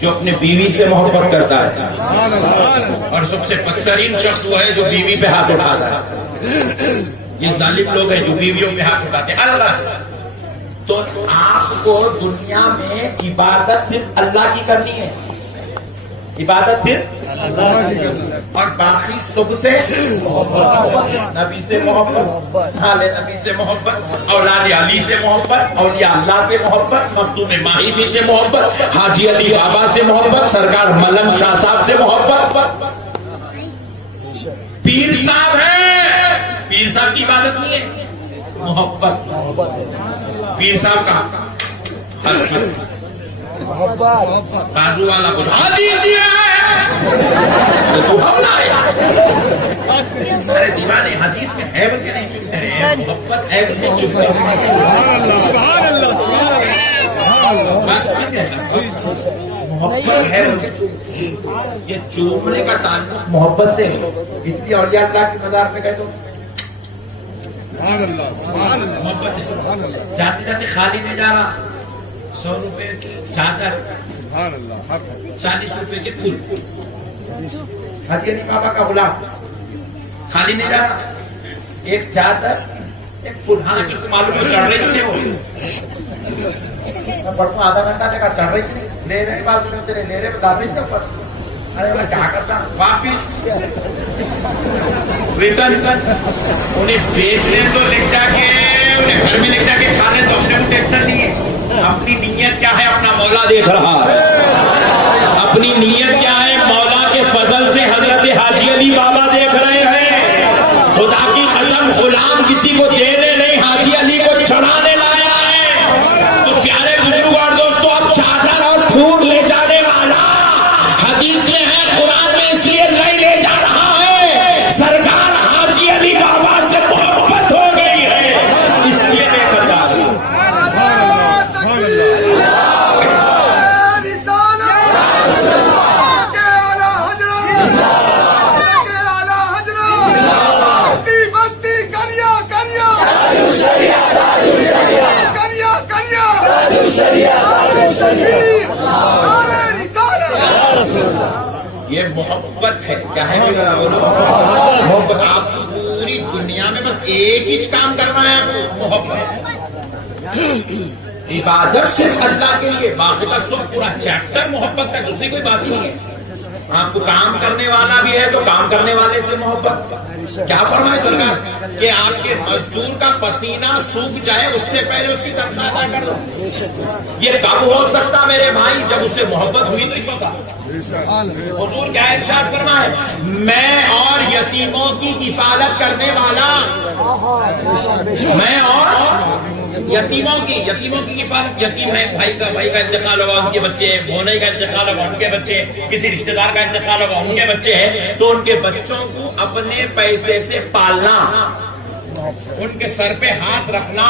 جو اپنے بیوی سے محبت کرتا ہے، اور سب سے بدترین شخص وہ ہے جو بیوی پہ ہاتھ اٹھاتا ہے. یہ ظالم لوگ ہیں جو بیویوں پہ ہاتھ اٹھاتے ہیں. اللہ، تو آپ کو دنیا میں عبادت صرف اللہ کی کرنی ہے، عبادت صرف اللہ کی کرنی ہے، اور باقی سب سے محبت، نبی سے محبت، آل نبی سے محبت، اولاد علی سے محبت، اولیاء اللہ سے محبت، مختوم ماہی سے محبت، حاجی علی بابا سے محبت، سرکار ملنگ شاہ صاحب سے محبت. پیر صاحب ہے، پیر صاحب کی عبادت نہیں ہے، محبت. پیر صاحب کا ہر چیز بازو والا کچھ حدیث ارے دیوانے حدیث میں ہے بلکہ نہیں چنتے رہے، محبت ہے نہیں چنتے. محبت ہے یہ چومنے کا تعلق محبت سے ہے، اس لیے اولیاء اللہ کی مزار پہ گئے تو محبت ہے۔ جاتے جاتے خالی نہیں جا رہا، 100 روپے کی چادر، 40 روپے کے پھول، حاجی علی بابا کا غلام خالی نہیں جا رہا، ایک چادر ایک پھول، ہاں اس کو معلوم ہے چڑھ رہے تھے وہ، میں پڑھوں آدھا گھنٹہ دیکھا چڑھ رہی تھی، لے رہے بات میں تیرے لے رہے بتا رہے کے اوپر، ارے میں کیا کرتا واپس ریٹرن انہیں بیچنے تو لے جا کے انہیں گھر میں لے جا کے کھانے تو اپنے ٹینشن نہیں ہے، اپنی نیت کیا ہے اپنا مولا دیکھ رہا ہے، اپنی نیت کیا ہے مولا کے فضل سے حضرت حاجی علی بابا دیکھ رہے ہیں، خدا کی قسم غلام کسی کو دینے نہیں حاجی علی کو چڑھانے لایا ہے، تو پیارے بزرگ اور دوستوں اب چادر اور پھول لے جانے والا حدیث میں ہے قرآن میں اس لیے نہیں لے جا رہا ہے، سرکار حاجی علی بابا سے محبت ہو گئی ہے اس لیے لے کر جا رہا ہے۔ یہ محبت ہے، کیا ہے محبت؟ آپ کو پوری دنیا میں بس ایک ہی کام کرنا ہے، محبت، عبادت صرف اللہ کے لیے، باقی کا سب پورا چیپٹر محبت کا، دوسری کوئی بات ہی نہیں ہے۔ آپ کو کام کرنے والا بھی ہے تو کام کرنے والے سے محبت، کیا فرمائے سرکار کہ آپ کے مزدور کا پسینہ سوکھ جائے اس سے پہلے اس کی تنخواہ ادا کر دو، یہ کب ہو سکتا میرے بھائی؟ جب اس سے محبت ہوئی تو اس وقت حضور کیا ارشاد فرمائے، میں اور یتیموں کی کفالت کرنے والا، میں اور یتیموں کی کفالت، یتیم ہے بھائی کا انتقال ہوگا ان کے بچے ہیں، بھونے کا انتقال ہوگا ان کے بچے ہیں، کسی رشتہ دار کا انتقال ہوگا ان کے بچے ہیں، تو ان کے بچوں کو اپنے پیسے سے پالنا، ان کے سر پہ ہاتھ رکھنا،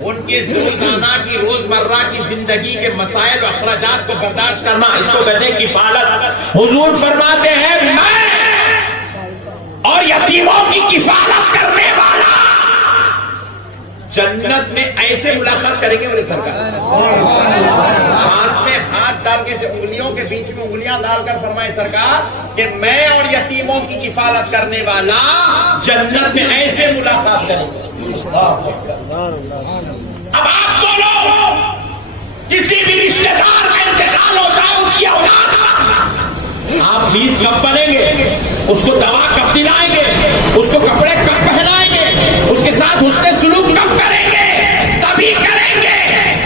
ان کے روزانہ کی روزمرہ کی زندگی کے مسائل و اخراجات کو برداشت کرنا، اس کو کہتے ہیں کفالت۔ حضور فرماتے ہیں میں اور یتیموں کی کفالت کرنے والا جنت میں ایسے ملاقات کریں گے میرے سرکار، ہاتھ میں ہاتھ ڈال کے انگلیوں کے بیچ میں انگلیاں ڈال کر فرمائے سرکار کہ میں اور یتیموں کی کفالت کرنے والا جنت میں ایسے ملاقات کریں گے۔ اب آپ بولو کسی بھی رشتے دار کا انتقال ہو جائے اس کی اولاد، آپ فیس کب بنیں گے، اس کو دوا کب دلائیں گے، اس کو کپڑے کب پہنائیں گے، اس کے ساتھ حسن سلوک کب کریں گے؟ تبھی کریں گے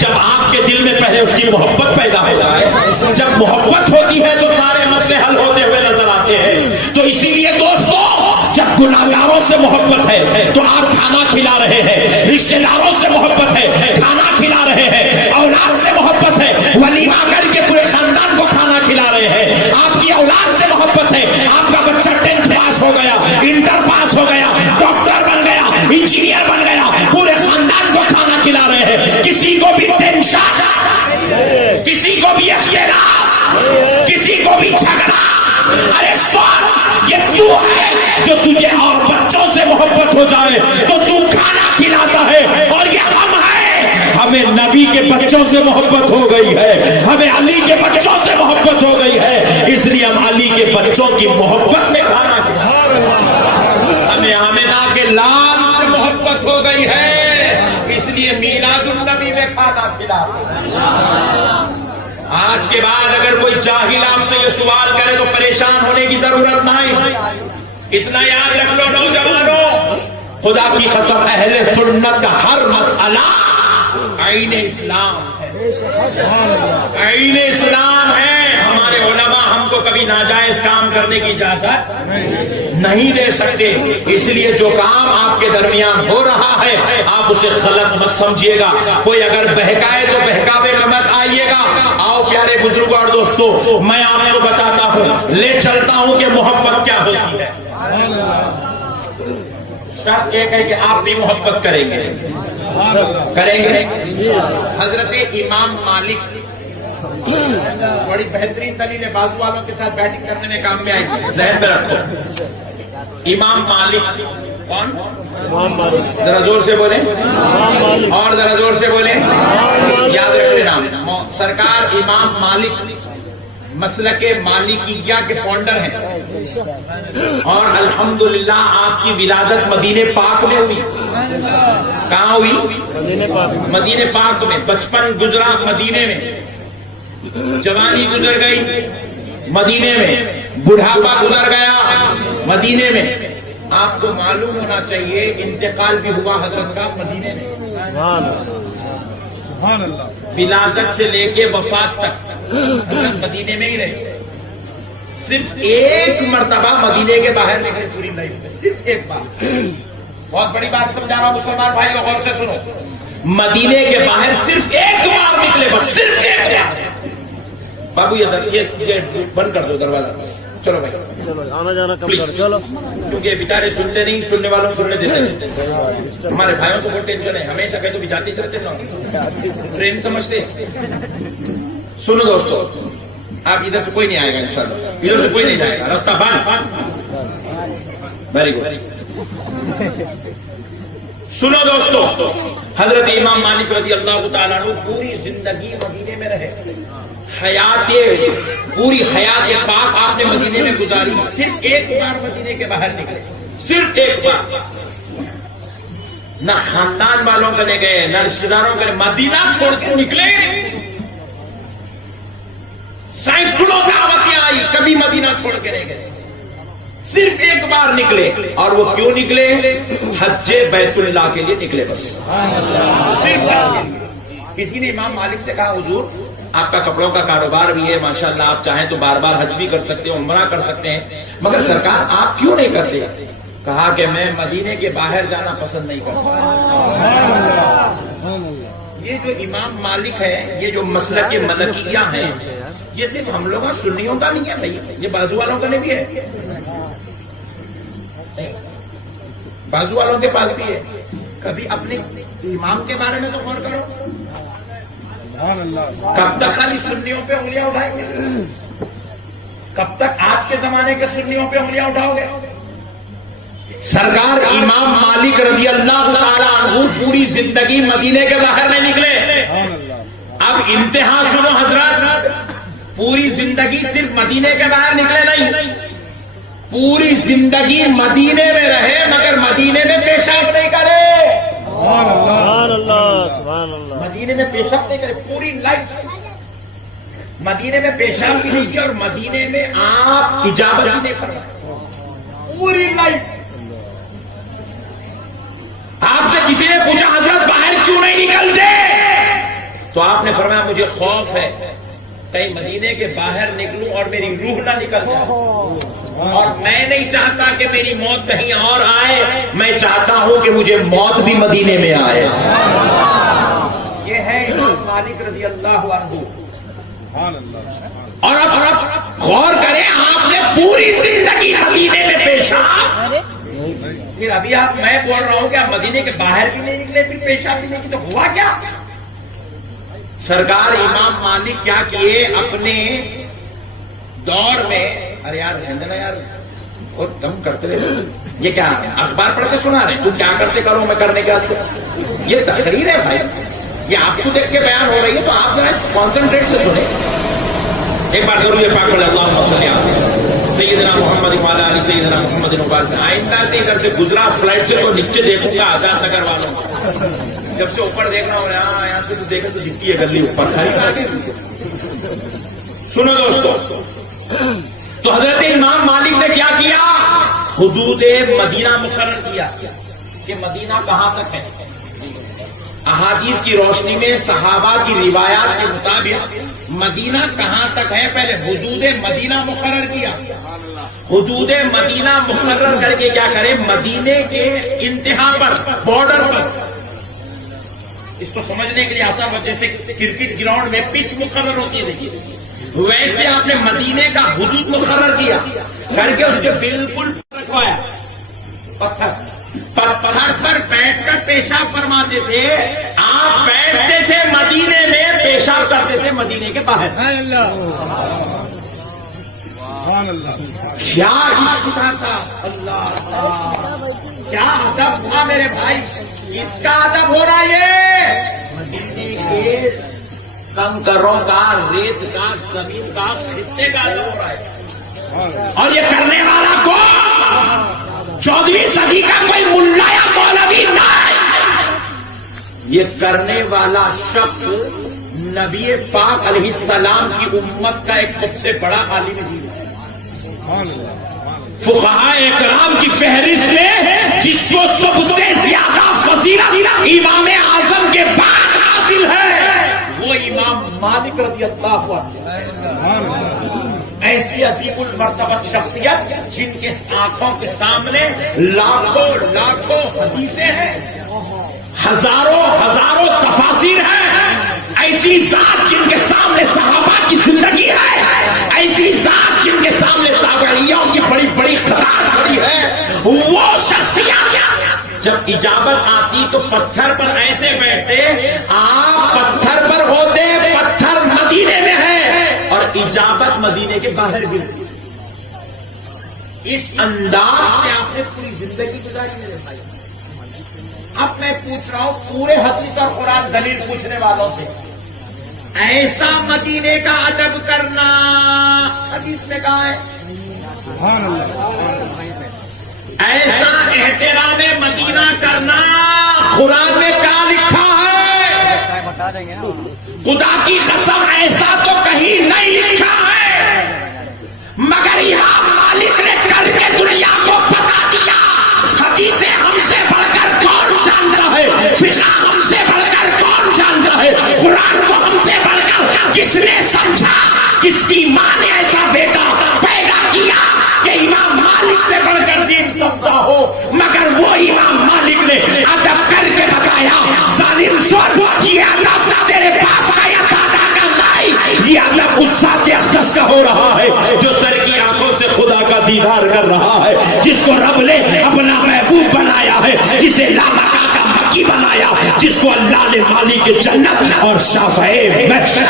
جب آپ کے دل میں پہلے اس کی محبت پیدا ہو جائے، جب محبت ہوتی ہے تو سارے مسئلے حل ہوتے ہوئے نظر آتے ہیں۔ تو اسی لیے دوستو جب گناہگاروں سے محبت ہے تو آپ کھانا کھلا رہے ہیں، رشتے داروں سے محبت ہے کھانا کھلا رہے ہیں، اولاد سے محبت ہے ولیمہ کر کے پورے خاندان کو کھانا کھلا رہے ہیں، آپ کی اولاد سے محبت ہے، آپ کا بچہ 10th پاس ہو گیا، انٹر پاس ہو گیا، ڈاکٹر بن گیا، انجینئر بن گیا، پورے خاندان کو کھانا کھلا رہے ہیں، کسی کو بھی ٹینشن، کسی کو بھی اختلاف، کسی کو بھی جھگڑا، ارے سوال یہ تو ہے جو تجھے اور بچوں سے محبت ہو جائے تو تو کھانا کھلاتا ہے، اور یہ ہم ہیں، ہمیں نبی کے بچوں سے محبت ہو گئی ہے، ہمیں علی کے بچوں سے محبت ہو گئی ہے، اس لیے ہم علی کے بچوں کی محبت میں کھانا کھلاتے ہیں، ہمیں آمنہ کے لال سے محبت ہو گئی ہے اس لیے میلاد النبی میں کھانا کھلاتے ہیں۔ آج کے بعد اگر کوئی جاہل آپ سے یہ سوال کرے تو پریشان ہونے کی ضرورت نہیں، اتنا یاد رکھ لو نوجوانوں، خدا کی قسم اہل سنت کا ہر مسئلہ عین اسلام ہے، عین اسلام ہے۔ ہمارے علماء ہم کو کبھی ناجائز کام کرنے کی اجازت نہیں دے سکتے، اس لیے جو کام آپ کے درمیان ہو رہا ہے آپ اسے غلط مت سمجھیے گا، کوئی اگر بہکائے تو بہکاوے میں مت آئیے گا۔ آؤ پیارے بزرگوں اور دوستوں، میں آپ کو بتاتا ہوں، لے چلتا ہوں کہ محبت کیا ہوتی ہے۔ شرط ایک ہے کہ آپ بھی محبت کریں گے، کریں گے؟ حضرت امام مالک بڑی بہترین دلیل ہے، بازو والوں کے ساتھ بیٹھنگ کرنے میں کام میں آئے گی، ذہن میں رکھو۔ امام مالک کون؟ ذرا زور سے بولیں اور ذرا زور سے بولیں، یاد رکھ لینا۔ سرکار امام مالک مسلک مالکیہ کے فاؤنڈر ہیں، اور الحمدللہ آپ کی ولادت مدینہ پاک میں ہوئی۔ کہاں ہوئی؟ مدینہ پاک میں۔ بچپن گزرا مدینے میں، جوانی گزر گئی مدینے میں، بڑھاپا گزر گیا مدینے میں۔ آپ کو معلوم ہونا چاہیے انتقال بھی ہوا حضرت کا مدینے میں، ولادت سے لے کے وفات تک حضرت مدینے میں ہی رہے۔ صرف ایک مرتبہ مدینے کے باہر نکلے پوری لائف میں، صرف ایک بار۔ بہت بڑی بات سمجھا رہا ہوں مسلمان بھائی، غور سے سنو۔ مدینے کے باہر صرف ایک بار نکلے، بس صرف ایک بار۔ بابو یہ بند کر دو دروازہ، چلو بھائی آنا جانا کم پلیز، کرو، چلو۔ کیونکہ بیچارے سنتے نہیں، سننے والوں کو سننے دیتے نہیں۔ ہمارے بھائیوں کو بہت ٹینشن ہے، ہمیشہ کہیں تو بھی جاتے چلتے نا، ٹرین سمجھتے۔ سنو دوستو، آپ ادھر سے کوئی نہیں آئے گا انشاءاللہ، ادھر سے کوئی نہیں جائے گا، راستہ بند۔ Very good. سنو دوستو، حضرت امام مالک رضی اللہ تعالیٰ عنہ پوری زندگی مدینے میں رہے، پوری حیات پاک آپ نے مدینے میں گزاری، صرف ایک بار مدینے کے باہر نکلے، صرف ایک بار۔ نہ خاندان والوں کے لے گئے، نہ رشتے داروں کے، مدینہ چھوڑ کے نکلے۔ سینکڑوں دعوتیں آئی، کبھی مدینہ چھوڑ کے نہیں گئے، صرف ایک بار نکلے۔ اور وہ کیوں نکلے؟ حج بیت اللہ کے لیے نکلے، بس صرف۔ کسی نے امام مالک سے کہا حضور آپ کا کپڑوں کا کاروبار بھی ہے ماشاءاللہ، آپ چاہیں تو بار بار حج بھی کر سکتے ہیں، عمرہ کر سکتے ہیں، مگر سرکار آپ کیوں نہیں کرتے؟ کہا کہ میں مدینے کے باہر جانا پسند نہیں کرتا۔ یہ جو امام مالک ہے، یہ جو مسلک ملکیہ ہیں، یہ صرف ہم لوگوں سنیوں کا نہیں ہے بھائی، یہ بازو والوں کا بھی ہے، بازو والوں کے پاس بھی ہے۔ کبھی اپنے امام کے بارے میں تو غور کرو، کب تک خالی سنیوں پہ انگلیاں اٹھائیں گے؟ کب تک آج کے زمانے کے سنیوں پہ انگلیاں اٹھاؤ گے؟ سرکار امام مالک رضی اللہ تعالیٰ عنہ پوری زندگی مدینے کے باہر نہیں نکلے۔ اب انتہا سنو حضرات، پوری زندگی صرف مدینے کے باہر نکلے نہیں، پوری زندگی مدینے میں رہے، مگر مدینے میں پیشاب نہیں کرے۔ سبحان اللہ، سبحان اللہ۔ مدینے میں پیشاب نہیں کرے، پوری لائف مدینے میں پیشاب بھی نہیں کیا، اور مدینے میں آپ اجابت بھی نہیں فرمائے، پوری لائف۔ آپ سے کسی نے پوچھا حضرت باہر کیوں نہیں نکلتے؟ تو آپ نے فرمایا مجھے خوف ہے کہیں مدینے کے باہر نکلوں اور میری روح نہ نکل جائے، اور میں نہیں چاہتا کہ میری موت کہیں اور آئے، میں چاہتا ہوں کہ مجھے موت بھی مدینے میں آئے۔ یہ ہے امام مالک رضی اللہ عنہ۔ اور اب غور کریں، آپ نے پوری زندگی مدینے میں پیشاب، پھر ابھی آپ، میں بول رہا ہوں کہ آپ مدینے کے باہر بھی نہیں نکلے، پھر پیشاب بھی نہیں کی، تو ہوا کیا؟ سرکار امام مالک کیا کیے اپنے دور میں؟ ارے یار رہنے دینا یار، بہت دم کرتے رہے، یہ کیا اخبار پڑھ کے سنا رہے؟ تم کیا کرتے کرو، میں کرنے کے واسطے، یہ تقریر ہے بھائی، یہ آپ کو دیکھ کے بیان ہو رہی ہے، تو آپ ذرا کانسنٹریٹ سے سنیں۔ ایک بار درود پاک پڑھ، اللہم صلی علی سیدنا محمد وعلی آل سیدنا محمد وبارک۔ آئندہ سے ادھر سے گزرا فلائٹ سے تو نیچے دیکھوں گا آزاد نگر والوں، جب سے اوپر دیکھ رہا ہوں یہاں سے تو دیکھا تو دکھتی ہے گلی اوپر کھائی۔ سنو دوستو، تو حضرت امام مالک نے کیا کیا؟ حدود مدینہ مقرر کیا کہ مدینہ کہاں تک ہے۔ احادیث کی روشنی میں صحابہ کی روایات کے مطابق مدینہ کہاں تک ہے، پہلے حدود مدینہ مقرر کیا۔ حدود مدینہ مقرر کر کے کیا کرے، مدینے کے انتہا پر، بارڈر پر، اس کو سمجھنے کے لیے آسان ہو، جیسے کرکٹ گراؤنڈ میں پچ مقرر ہوتی ہے، دیکھیے ویسے آپ نے مدینے کا حدود مقرر کیا کر کے اس کے بالکل رکھوایا، پتھر پر بیٹھ کر پیشاب فرماتے تھے آپ بیٹھتے تھے مدینے میں پیشاب کرتے تھے مدینے کے باہر. کیا عشق تھا اللہ کیا ادب تھا میرے بھائی. اس کا ادب ہو رہا ہے مدینے کے کنکروں کا ریت کا زمین کا خطے کا ادب ہو رہا ہے. اور یہ کرنے والا کو 14ویں صدی کا کوئی ملا یا مولوی نہیں. یہ کرنے والا شخص نبی پاک علیہ السلام کی امت کا ایک سب سے بڑا عالم دین ہے. فقہاء اکرام کی فہرست میں جس کو سب سے زیادہ فضیلت امام اعظم کے بعد حاصل ہے وہ امام مالک رضی اللہ عنہ. ایسی عظیم المرتبت شخصیت جن کے آنکھوں کے سامنے لاکھوں لاکھوں حدیثیں ہیں, ہزاروں تفاسیر ہیں. ایسی ذات جن کے سامنے صحابہ کی زندگی ہے, ایسی ذات جن کے سامنے تابعیوں کی بڑی بڑی قطار کھڑی ہے. وہ شخصیت جب اجابت آتی تو پتھر پر ایسے بیٹھتے, آپ پتھر پر ہوتے, پتھر مدینے میں ہے اور اجابت مدینے کے باہر گرتی. اس انداز سے آپ نے پوری زندگی گزاری میرے بھائی. اب میں پوچھ رہا ہوں پورے حدیث اور قرآن دلیل پوچھنے والوں سے, ایسا مدینے کا ادب کرنا حدیث میں کہا ہے؟ ایسا احترام مدینہ کرنا قرآن میں کہاں لکھا ہے؟ خدا کی قسم ایسا تو کہیں نہیں لکھا ہے, مگر امام مالک نے کر کے دنیا کو بتا دیا. حدیثیں ہم سے بڑھ کر کون جانتا ہے, فقہ ہم سے بڑھ کر کون جانتا ہے, قرآن کو ہم سے بڑھ کر کس نے سمجھا, کس کی ماں نے ایسا بیٹا پیدا کیا کہ امام مالک سے بڑھ کر دین سمجھا ہو. مگر وہ امام مالک نے ادب کر کے بتایا, ظالم سن یہ ادب تیرے باپ کا یا دادا کا نہیں, یہ ادب اس ذات اقدس کا ہو رہا ہے جو سر کی آنکھوں سے خدا کا دیدار کر رہا ہے, جس کو رب نے اپنا محبوب بنایا ہے, جسے لامکا کا مکی بنایا, جس کو اللہ نے مالی کے جنت اور شافعی محشر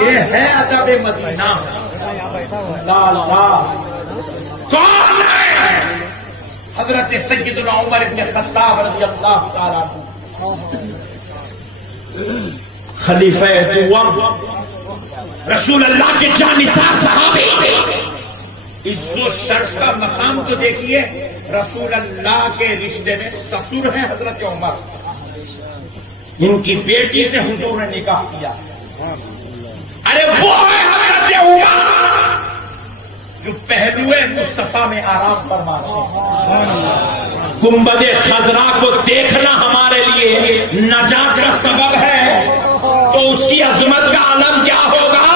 یہ ہے ادب مدینہ. کون ہے؟ حضرت سیدنا عمر بن خطاب رضی اللہ تعالیٰ خلیفہ دوم, رسول اللہ کے جانثار صحابی. عزت و شرف کا مقام تو دیکھیے, رسول اللہ کے رشتے میں سسر ہیں حضرت عمر, ان کی بیٹی سے حضور نے نکاح کیا. ارے وہ ہے حضرت عمر جو پہلوئے مصطفیٰ میں آرام فرماتے ہیں. گنبد خضرا کو دیکھنا ہمارے لیے نجات کا سبب ہے, تو اس کی عظمت کا عالم کیا ہوگا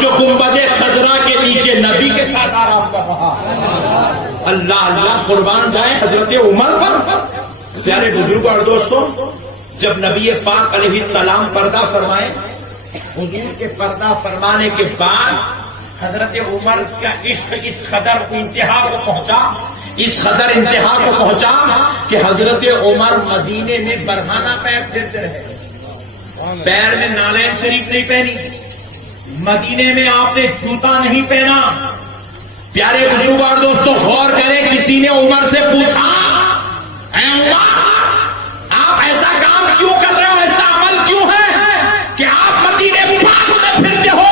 جو گنبد خضرا کے نیچے نبی کے ساتھ آرام کر رہا ہے. اللہ اللہ قربان جائے حضرت عمر پر. پیارے بزرگوں اور دوستوں, جب نبی پاک علیہ السلام پردہ فرمائے, حضور کے پردہ فرمانے کے بعد حضرت عمر کا عشق اس قدر انتہا کو پہنچا, اس قدر انتہا کو پہنچا کہ حضرت عمر مدینے میں برہانہ پیر پھرتے رہے. پیر میں نالین شریف نہیں پہنی, مدینے میں آپ نے جوتا نہیں پہنا. پیارے بزرگوں اور دوستوں غور کریں, کسی نے عمر سے پوچھا اے عمر آپ ایسا کام کیوں کر رہے ہو, ایسا عمل کیوں ہے کہ آپ مدینے پاک میں پھرتے ہو,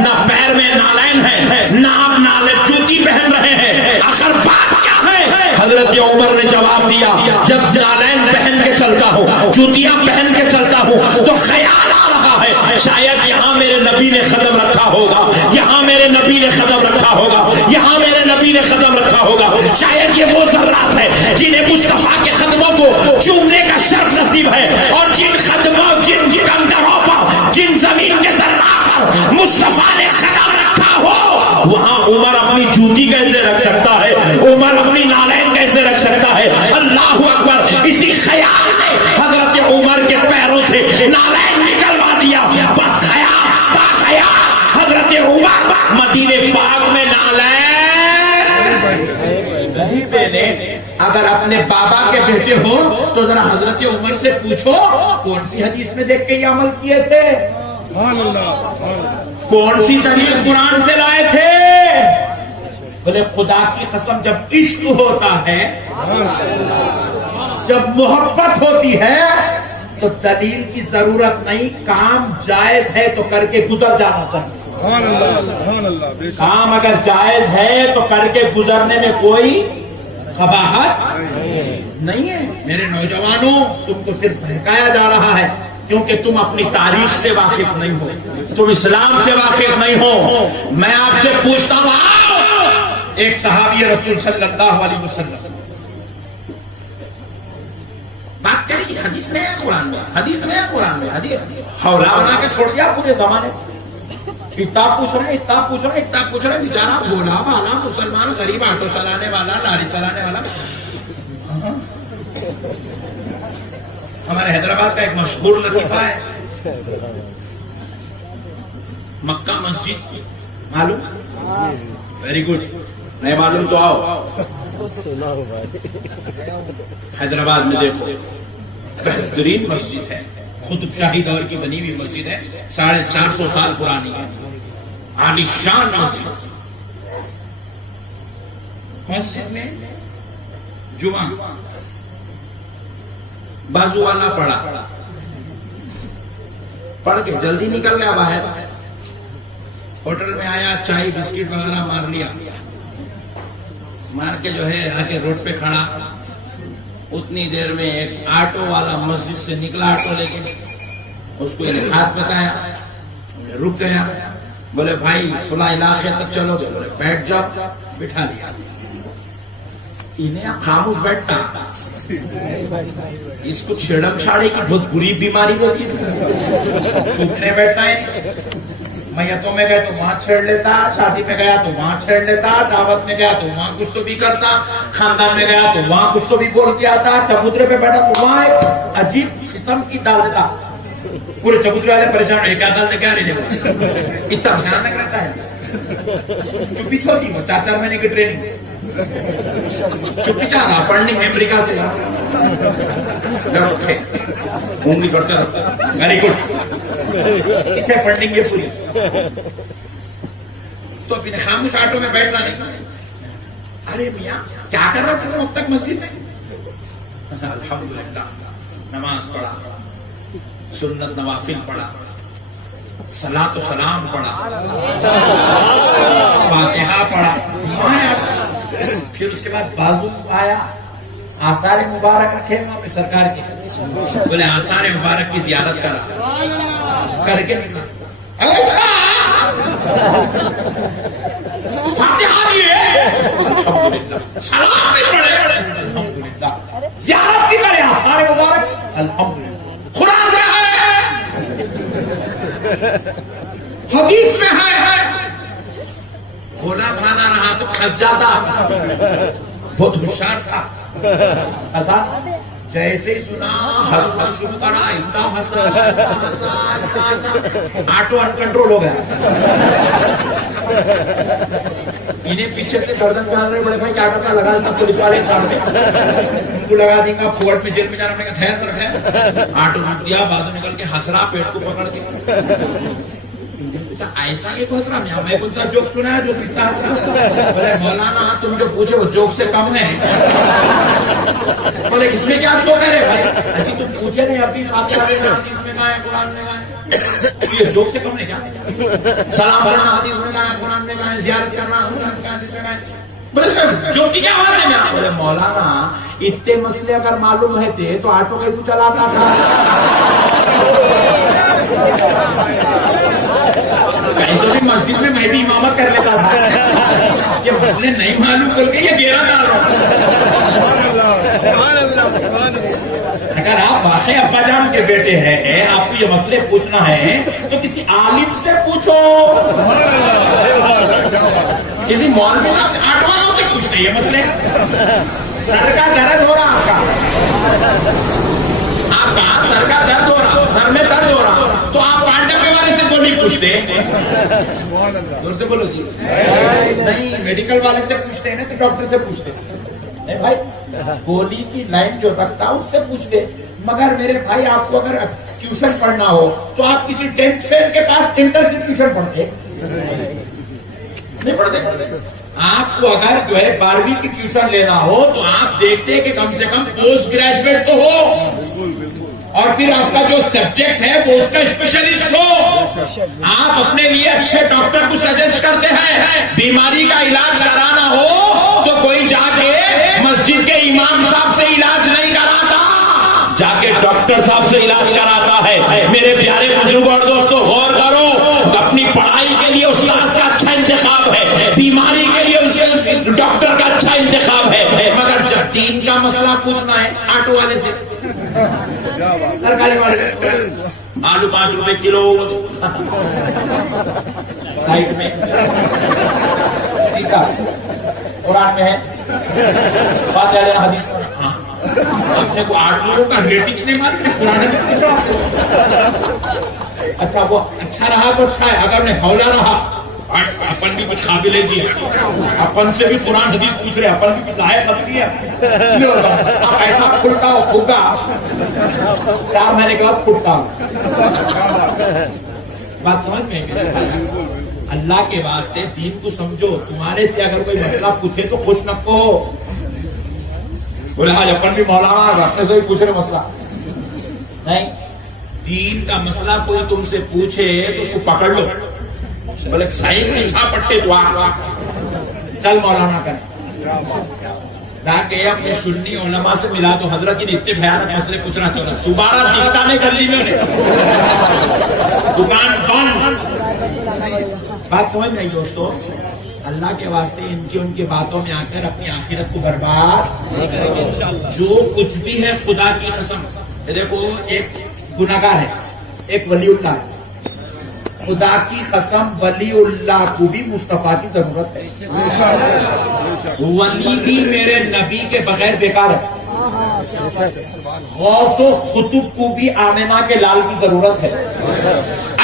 نہ پیر میں نالین ہے, نہ آپ نالین جوتی پہن رہے ہیں, آخر بات کیا ہے؟ حضرت عمر نے جواب دیا, جب نالین پہن کے چلتا ہوں, جوتیاں پہن کے چلتا ہوں تو خیال آ رہا ہے شاید یہاں میرے نبی نے قدم رکھا ہوگا, یہاں میرے نبی نے قدم رکھا ہوگا, یہاں میرے نبی نے قدم رکھا ہوگا. شاید یہ وہ ذرات ہے جنہیں مصطفیٰ کے قدموں کو چومنے کا شرف نصیب ہے, اور جن قدموں, جن کنکروں پر, جن زمین کے ذرات پر مصطفیٰ نے قدم رکھا ہو, وہاں عمر اپنی جوتی کیسے رکھ سکتا ہے, عمر اپنی نالین کیسے رکھ سکتا ہے؟ اللہ اکبر. اسی خیال نے حضرت عمر کے پیروں سے نالین نکلوا دیا. حضرت عمر مدینے پاک میں نالین نہیں پہنے. اگر اپنے بابا کے بیٹے ہو تو ذرا حضرت عمر سے پوچھو کون سی حدیث میں دیکھ کے یہ عمل کیے تھے, کون سی دلیل قرآن سے لائے تھے. بولے خدا کی قسم جب عشق ہوتا ہے, جب محبت ہوتی ہے تو دلیل کی ضرورت نہیں, کام جائز ہے تو کر کے گزر جانا چاہیے. کام اگر جائز ہے تو کر کے گزرنے میں کوئی قباحت نہیں ہے. میرے نوجوانوں, تم کو صرف بہکایا جا رہا ہے کیونکہ تم اپنی تاریخ سے واقف نہیں ہو, تم اسلام سے واقف نہیں ہو. میں آپ سے پوچھتا ہوں, ایک صحابی رسول صلی اللہ علیہ وسلم بات کرے گی حدیث میں ہے, قرآن میں, حدیث میں ہے, قرآن میں, حدیث حوالہ بنا کے چھوڑ دیا پورے زمانے. اتنا پوچھ رہے, اتنا پوچھ رہے, اتنا پوچھ رہے, بیچارہ بولا والا مسلمان غریب آٹو چلانے والا, لاری چلانے والا. ہمارے حیدرآباد کا ایک مشہور لطیفہ ہے, مکہ مسجد معلوم, ویری گڈ, نہیں معلوم تو آؤ حیدرآباد میں دیکھو, بہترین مسجد ہے, قطب شاہی دور کی بنی ہوئی مسجد ہے, 450 سال پرانی ہے, عالی شان مسجد. مسجد میں جمعہ بازو والا پڑھ کے جلدی نکل گیا باہر, ہوٹل میں آیا, چائے بسکٹ وغیرہ مار لیا, مار کے جو ہے آگے روڈ پہ کھڑا. اتنی دیر میں ایک آٹو والا مسجد سے نکلا, آٹو لے کے, اس کو ایک ہاتھ بتایا, رک گیا. بولے بھائی فلاں علاقے تک چلو گے, بولے بیٹھ جاؤ, بٹھا لیا. انہیں خاموش بیٹھتا, اس کو چھیڑم چھاڑے کی بہت بری بیماری ہوتی ہے, چھپنے بیٹھتا ہے. میتوں میں گئے تو وہاں چھیڑ لیتا, شادی میں گیا تو وہاں چھیڑ لیتا, دعوت میں گیا تو وہاں کچھ تو بھی کرتا, خاندان میں گیا تو وہاں کچھ تو بھی بول دیا تھا, چبوترے پہ بیٹھا تو وہاں ایک عجیب قسم کی ڈال دیتا. پورے چبوترے والے پریشان ہوئے, کیا ڈالتے کیا نہیں دیتے, اتنا بھیانک رہتا ہے. چپی چھوٹی ہو, 4 مہینے کی ٹریننگ, چپی چاہ رہا, فنڈنگ امریکہ سے انگلی کرتا رہتا. ویری گڈ, پیچھے فنڈنگ یہ پوری. تو ابھی خاموش آٹو میں بیٹھنا نہیں. ارے میاں کیا کر رہا تھا اب تک مسجد میں؟ الحمدللہ نماز پڑھا, سنت نوافل پڑھا, صلاۃ و سلام پڑھا, فاتحہ پڑھا. پھر اس کے بعد بازو آیا, آثار مبارک رکھے وہاں پہ سرکار کے, بولے آثار مبارک کی زیارت کرا, کر کے نکلا. فاتحہ دیے, الحمدللہ, سلام بھی پڑھے, الحمدللہ, زیارت بھی کرے, آثار مبارک, الحمدللہ. قرآن میں ہے, حدیث میں ہے. کھولا کھانا رہا تو کھس جاتا, بہت ہوشیار تھا. جیسے ہی سنا ہنس ہنس شروع کرا, اتنا ہنسا, آٹو ان کنٹرول ہو گیا. انہیں پیچھے سے گردن پہ آ رہے, بڑے بھائی کیا کرنا, لگا دیتا پولیس والے سامنے, ان کو لگا دیں گا, فورٹ میں جیل میں جانا پڑے گا. ٹھہر کر ٹھہر, آٹو رک دیا, بعد میں نکل کے ہنس رہا, پیٹ کو پکڑ کے. ایسا یہ ہنس رہا, میں کچھ جوک سنا ہے جو کتنا ہنس رہا. بولے مولانا تم جو پوچھے وہ جوک سے کم ہے. بولے اس میں کیا جوک ہے رے بھائی, اچھی تم پوچھے نہیں, ابھی فاتحہ حدیث میں کہا ہے, قرآن میں کہا ہے, یہ جوک سے کم ہے کیا؟ سلام کرنا حدیث میں کہا ہے, قرآن میں کہا ہے, زیارت کرنا حدیث میں کہا ہے. بولے جوک کی کیا بات ہے؟ بولے مولانا اتنے مسئلے اگر معلوم رہتے تو آٹو کا کیوں چلاتا تھا؟ مسجد میں بھی امامت کر لیتا تھا, یہ مسئلے نہیں معلوم کر کے یہ گیرا ڈال رہا. اگر آپ واقعی ابا جان کے بیٹے ہیں, آپ کو یہ مسئلے پوچھنا ہے تو کسی عالم سے پوچھو, کسی مولوی صاحب سے, آٹو والوں سے پوچھتے یہ مسئلے. سر کا درد ہو رہا, آپ کا سر کا درد ہو رہا, سر میں درد ہو رہا, تو آپ پانڈا کے والے سے کو نہیں پوچھتے, زور سے بولو جی, نہیں میڈیکل والے سے پوچھتے ہیں نا, تو ڈاکٹر سے پوچھتے. نہیں بھائی گولی کی لائن جو رکھتا اس سے پوچھ لے. مگر میرے بھائی آپ کو اگر ٹیوشن پڑھنا ہو تو آپ کسی 10th فیل کے پاس انٹر کی ٹیوشن پڑھتے نہیں پڑھتے. آپ کو اگر جو ہے 12ویں کی ٹیوشن لینا ہو تو آپ دیکھتے کہ کم سے کم پوسٹ گریجویٹ تو ہو اور پھر آپ کا جو سبجیکٹ ہے وہ اس کا اسپیشلسٹ ہو. آپ اپنے لیے اچھے ڈاکٹر کو سجیسٹ کرتے ہیں. بیماری کا علاج کرانا ہو تو کوئی جا کے مسجد کے امام صاحب سے علاج نہیں کراتا, جا کے ڈاکٹر صاحب سے علاج کراتا ہے. میرے پیارے بزرگوں اور دوستوں غور کرو, اپنی پڑھائی کے لیے استاد کا اچھا انتخاب ہے, بیماری کے لیے اس ڈاکٹر کا اچھا انتخاب ہے. مگر جب دین کا مسئلہ پوچھنا ہے آٹو والے سے, سرکاری والے آلو 5 روپے کلو سائٹ میں قرآن میں ہے بات حدیث اپنے کو 8 لوگوں کا ریٹنگ نہیں مارتے قرآن. اچھا وہ اچھا رہا تو اچھا ہے, اگر نہیں ہولا رہا اپن بھی کچھ قابل ہے جی, اپن سے بھی قرآن حدیث پوچھ رہے, اپن بھی لائق خطری ہے. آپ ایسا کھلتا ہو پھگا 4 مہینے کے بعد پھٹتا ہو. بات سمجھ میں اللہ کے واسطے دین کو سمجھو. تمہارے سے اگر کوئی مسئلہ پوچھے تو خوش نکو ہو. بولے آج اپن بھی مولانا اپنے سے بھی پوچھ رہے مسئلہ نہیں. دین کا مسئلہ کوئی تم سے پوچھے تو اس کو پکڑ لو. بولے صحیح نہیں چھا پٹے دعا چل مولانا کریں نہ کہ اپنے سنی علماء سے ملا تو حضرت ان اتنے بھیانک مسئلے پوچھنا چاہتا ہوں. دوبارہ دکھتا نہیں کر لی میں نے, دکان بند. بات سمجھ نہیں دوستو, اللہ کے واسطے ان کی باتوں میں آ کر اپنی آخرت کو برباد نہیں کریں گے. جو کچھ بھی ہے خدا کی قسم. دیکھو ایک گناہگار ہے, ایک ولی اللہ ہے. خدا کی قسم ولی اللہ کو بھی مصطفیٰ کی ضرورت ہے. ولی بھی میرے نبی کے بغیر بیکار ہے. غوث و خطب کو بھی آمنہ کے لال کی ضرورت ہے.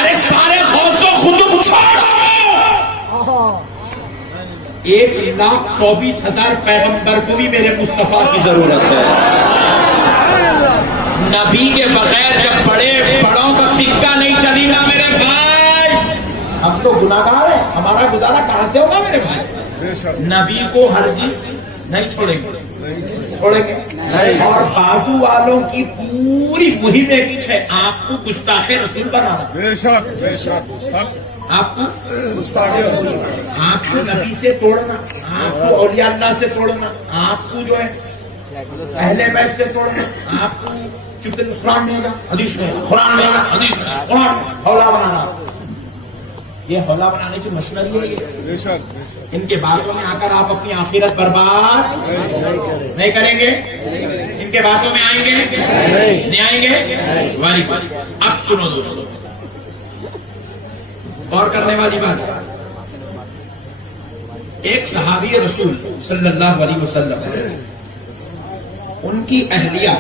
ارے سارے غوث و خطب چھوڑو, 1,24,000 پیغمبر کو بھی میرے مصطفیٰ کی ضرورت ہے. نبی کے بغیر جب بڑوں کا سکہ نہیں چلی گا میرے بھائی, ہم تو گناہگار ہیں, ہمارا گزارا کہاں سے ہوگا میرے بھائی. نبی کو ہرگز نہیں چھوڑیں گے. اور بازو والوں کی پوری مہم ایک ہے, آپ کو گستاخ رسول بنانا. آپ کو نبی سے توڑنا, آپ کو اولیاء اللہ سے توڑنا, آپ کو جو ہے اہل بیت سے توڑنا, آپ کو چونکہ قرآن میں گا حدیث میں, قرآن میں گا حدیث میں, قرآن حوالہ بنانا. یہ حوالہ بنانے کی مشینری ہے. ان کے باتوں میں آ کر آپ اپنی آخرت برباد نہیں کریں گے. ان کے باتوں میں آئیں گے نہیں آئیں گے. واری اب سنو دوستو, غور کرنے والی بات ہے. ایک صحابی رسول صلی اللہ علیہ وسلم, ان کی اہلیہ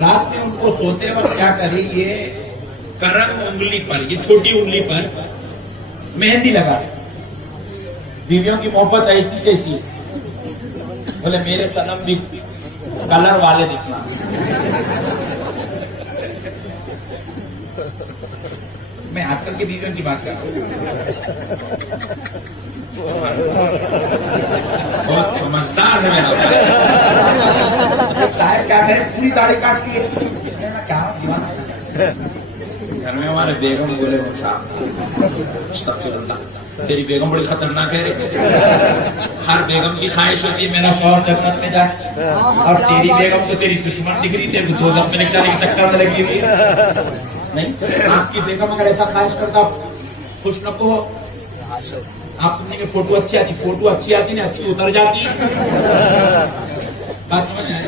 رات میں ان کو سوتے وقت کیا کرے, یہ کرم انگلی پر, یہ چھوٹی انگلی پر مہندی لگا. بیویوں کی محبت ایسی جیسی ہے. بولے میرے صنم بھی کلر والے دکھنا. میں آج کل کی بیویوں کی بات کر رہا ہوں. بہت سمجھدار ہے میرا صاحب. کیا کرے, پوری داڑھی کاٹ کے کیا گھر میں ہمارے بیگم بولے تیری بیگم بڑی خطرناک ہے. ہر بیگم کی خواہش ہوتی ہے میرا شوہر جنت میں جائے, اور تیری بیگم تو تیری دشمن دکھ رہی, تیرے کو 2 دفعہ میں نکلا چکر میں لگی ہوئی نہیں. آپ کی بیگم اگر ایسا خواہش کرتا خوش نہ ہو. آپ سننے کے فوٹو اچھی آتی, فوٹو اچھی آتی نہیں, اچھی اتر جاتی. بات سمجھ آئے.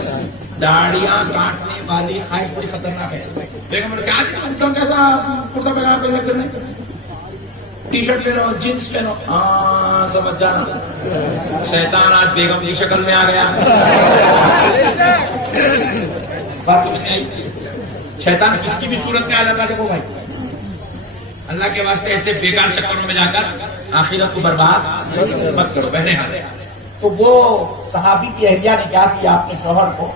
داڑیاں کاٹنے والی خواہش بڑی خطرناک ہے. بیگم کیا کیسا کرتا پائجامہ پہننے کرنے, ٹی شرٹ لے رہا ہو, جینس لے رہا ہو, ہاں سمجھ جانا شیطان آج بیگم کی شکل میں آ گیا. بات سمجھ نہیں آئی. شیطان کس کی بھی صورت میں آ جاتا. دیکھو بھائی, اللہ کے واسطے ایسے بیکار چکروں میں جا کر آخرت کو برباد مت کرو. بہنیں تو وہ صحابی کی اہلیہ نے کیا کیا، اپنے شوہر کو